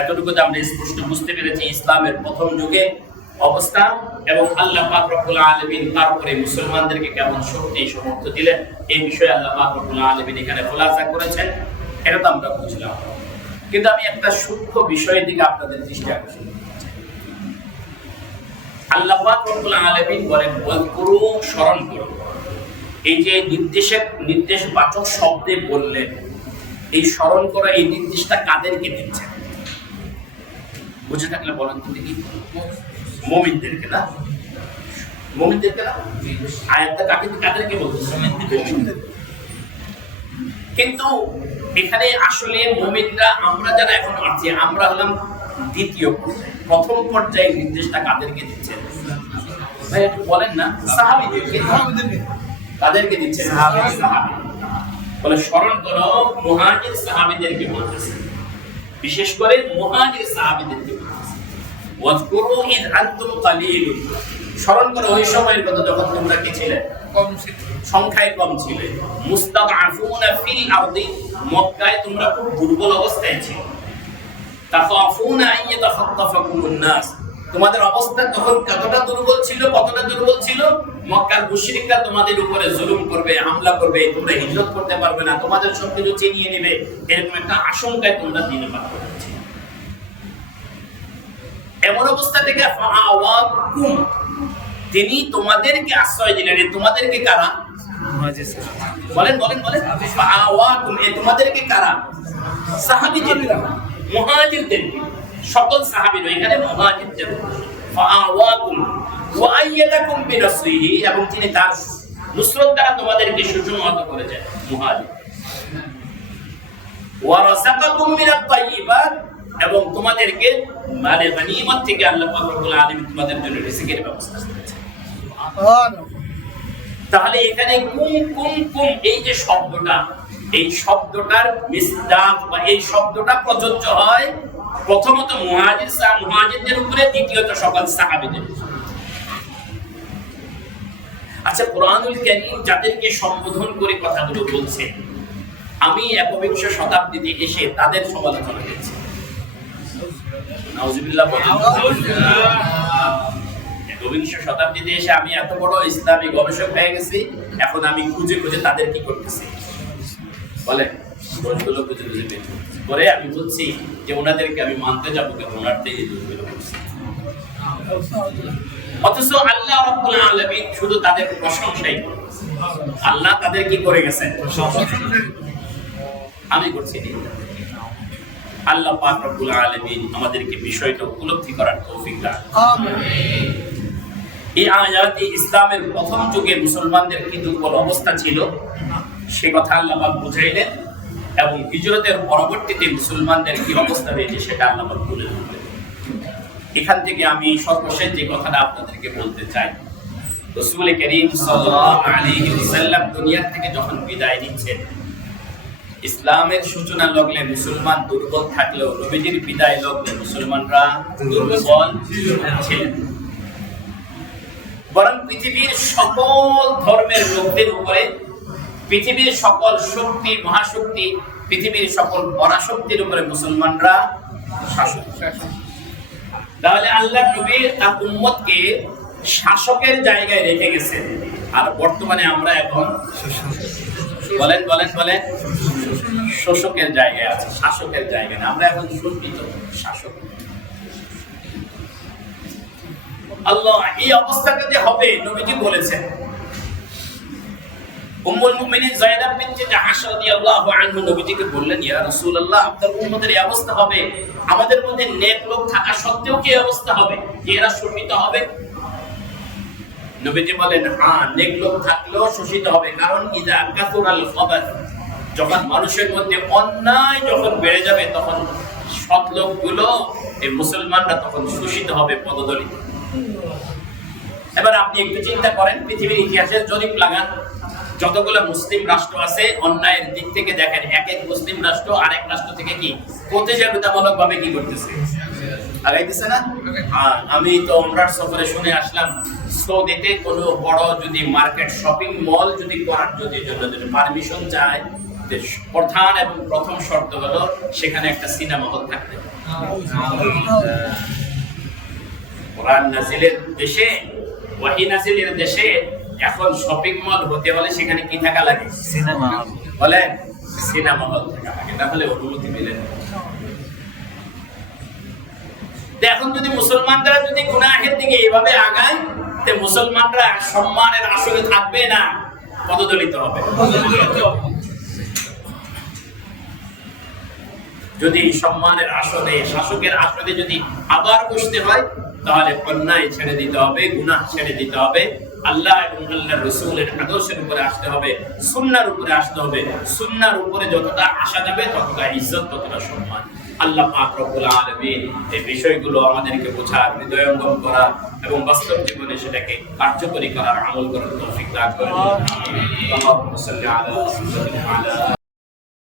এতটুকু আমরা স্পষ্ট বুঝতে পেরেছি ইসলামের প্রথম যুগে অবস্থা এবং আল্লাহ পাক রব্বুল আলামিন তারপরে মুসলমানদেরকে কেমন শক্তি সামর্থ্য দিলেন, এই বিষয়ে আল্লাহ পাক রব্বুল আলামিন এখানে খোলাসা করেছেন। এটা তো আমরা বুঝলাম, কিন্তু আমি একটা সূক্ষ্ম বিষয়ের দিকে আপনাদের দৃষ্টি আকর্ষণ করতে চাই। আল্লাহ পাক রব্বুল আলামিন বলেন ওয়াজকুরু, স্মরণ করো। এই যে নির্দেশবাচক শব্দে বললেন, এই স্মরণ করা, এই নির্দেশটা কাদেরকে দিচ্ছেন? বুঝে থাকলে বলেন তো দেখি। মুমিনদেরকে না? মুমিনদেরকে না? আয়াতটা কাদেরকে বলতেছে? মুমিনদের। কিন্তু এখানে আসলে মুমিনরা, আমরা যারা এখন আছি, আমরা হলাম দ্বিতীয় পর্যায়ে। প্রথম পর্যায়ে নির্দেশটা কাদেরকে দিচ্ছেন? ভাই একটু বলেন না। সাহাবীদেরকে। কাদেরকে দিচ্ছেন? সাহাবী। বলে স্মরণ করো, মুহাজির সাহাবীদেরকে বলতেছে, বিশেষ করে মুহাজির সাহাবীদেরকে বলতেছে। ওয়াজকুরু ইয আনতুম কালীলুন, স্মরণ করো ওই সময়ের কথা যখন তোমরা কি ছিলে? কম ছিলে, সংখ্যায় কম ছিলে। মুস্তাদআফুনা ফিল আরদি, মক্কায় তোমরা খুব দুর্বল অবস্থায় ছিলে। তাখাফুনা আন ইয়াতাখাত্তাফাকুমুন নাস, তোমাদের অবস্থা তখন কতটা দুর্বল ছিল? কতটা দুর্বল ছিল? মক্কার মুশরিকরা তোমাদের উপরে জুলুম করবে, হামলা করবে, তোমরা হিজরত করতে পারবে না, তোমাদের সবকিছু ছিনিয়ে নেবে, এরকম একটা আশঙ্কায় তোমরা দিনে পার করেছিলে। এমন অবস্থা থেকে ফাআওয়াকুম, তিনি তোমাদেরকে আশ্রয় দিলেন। তোমাদেরকে কারা? বলেন বলেন বলেন। ফাআওয়াকুম, তোমাদেরকে কারা? সাহাবীদেরকে, মুহাজিরদেরকে। সকল সাহাবী নয়, এখানে মুহাজিরদের। ফাআওয়াকুম ওয়া আইয়াদাকুম বিনাসরিহি, এবং তিনি তার নুসরত দ্বারা তোমাদেরকে সুসংহত করেছেন। মুহাজির। ওয়া রাযাকাকুম মিনাত তাইয়্যিবাত, এবং তোমাদেরকে মানে গনিমত থেকে আল্লাহ পাক রব্বুল আলামিন তোমাদের জন্য রিজিকের ব্যবস্থা করেছেন। তাহলে এখানে কুম কুম কুম, এই যে শব্দটা, এই শব্দটার মিসদাক বা এই শব্দটা প্রযোজ্য হয় প্রথমত মুহাজিরদের উপরে, দ্বিতীয়ত সকল সাহাবীদের। আচ্ছা, কোরআনুল কারীম যাদেরকে সম্বোধন করে কথাগুলো বলছে, আমি ১বিংশ শতাব্দীতে এসে তাদের সমালোচনা করছি। নাউজুবিল্লাহ বলেন। ১বিংশ শতাব্দীতে এসে আমি এত বড় ইসলামী গবেষক হয়ে গেছি, এখন আমি খুঁজে খুঁজে তাদের কি করতেছি বলে দোষগুলো খুঁজে খুঁজে বের করে আমি বলছি যে ওনাদেরকে আমি মানতে যাবো কেন, ওনারটাই এই দোষগুলো করছি। অথচ আল্লাহ রাব্বুল আলামিন শুধু তাদের প্রশংসাই করেন। আল্লাহ তাদের কি করে গেছেন? আমি করছি না। আল্লাহ পাক রব্বুল আলামিন আমাদেরকে বিষয়টা উপলব্ধি করার তৌফিক দান। আমিন। এই আয়াতে ইসলামের প্রথম যুগে মুসলমানদের কি দুর্বল অবস্থা ছিল সে কথা আল্লাহ পাক বুঝাইলেন, এবং হিজরতের পরবর্তীতে মুসলমানদের কি অবস্থা হয়েছে সেটা আল্লাহ পাক বলে দিলেন। এখান থেকে আমি সর্বশেষ যে কথাটা আপনাদেরকে বলতে চাই, রাসূল করিম সাল্লাল্লাহু আলাইহি ওয়াসাল্লাম দুনিয়া থেকে যখন বিদায় নিচ্ছেন, ইসলামের সূচনা লগ্নে মুসলমান দুর্বল থাকলেও নবীজির বিদায় লগ্নে মুসলমানরা দুর্বল ছিলেন। বরং পৃথিবীর সকল ধর্মের লোকদের উপরে, পৃথিবীর সকল শক্তি মহাশক্তি, পৃথিবীর সকল পরাশক্তির উপরে মুসলমানরা শাসক। তাহলে আল্লাহ নবী তার উম্মতকে শাসকের জায়গায় রেখে গেছেন, আর বর্তমানে আমরা এখন বলেন বলেন বলেন শোষকের জায়গায় আছি, শাসকের জায়গায় না। আমরা এখন শোষিত শাসক। আল্লাহ এই অবস্থা যদি হবে নবীজি বলেছেন। উম্মুল মুমিনিন যায়েদা বিনতে জাহাশ রাদিয়াল্লাহু আনহা নবীজিকে বললেন, ইয়া রাসূলুল্লাহ, আপনার উম্মতের এই অবস্থা হবে, আমাদের মধ্যে নেক লোক থাকা সত্ত্বেও কি অবস্থা হবে যে এরা শোষিত হবে? নবীজি বলেন, হ্যাঁ, নেক লোক থাকলেও শোষিত হবে। কারণ ইযা কাসুরাল খাবাস, যখন মানুষের মধ্যে অন্যায় যখন বেড়ে যাবে তখন সৎ লোকগুলো, এই মুসলমানরা তখন শোষিত হবে, পদদলিত। এবার আপনি একটু চিন্তা করেন, পৃথিবীর ইতিহাসের জরিপ লাগান, যতগুলো মুসলিম রাষ্ট্র আছে অন্যায়ের দিক থেকে দেখেন, এক এক মুসলিম রাষ্ট্র আরেক রাষ্ট্র থেকে কি প্রতিযোগিতামূলক ভাবে কি করতেছে, আগাইতেছে না? আমি তো ওমরার সফরে শুনে আসলাম, সৌদিতে কোনো বড় যদি মার্কেট শপিং মল যদি করার যদি পারমিশন চায়, প্রধান এবং প্রথম শর্ত হলো সেখানে একটা সিনেমা হল থাকতে হবে। কোরআন নাজিলের দেশে, ওয়াহী নাজিলের দেশে এখন শপিং মল হতে হলে সেখানে কি থাকা লাগে? Cinema hall. বলেন, সিনেমা হল থাকা লাগে, তাহলে অনুমতি মিলে না। এখন যদি মুসলমানরা যদি গুনাহের দিকে এইভাবে আগায়, তে মুসলমানরা সম্মানের আসরে থাকবে না, পদদলিত হবে। যদি সম্মানের আসনে, শাসকের আসনে যদি আবার বসতে হয়, তাহলে অন্যায় ছেড়ে দিতে হবে, গুনাহ ছেড়ে দিতে হবে, আল্লাহ এবং আল্লাহর রাসূলের আদর্শের উপরে আসতে হবে, সুন্নাহর উপরে আসতে হবে। সুন্নাহর উপরে যতটা আসা যাবে ততটা ইজ্জত, ততটা সম্মান। আল্লাহ পাক রব্বুল আলামিন এই বিষয়গুলো আমাদেরকে বোঝার, হৃদয়ঙ্গম করা এবং বাস্তব জীবনে সেটাকে কার্যকরী করার, আমল করার তৌফিক দান করেন। আল্লাহুম্মা সাল্লি আলা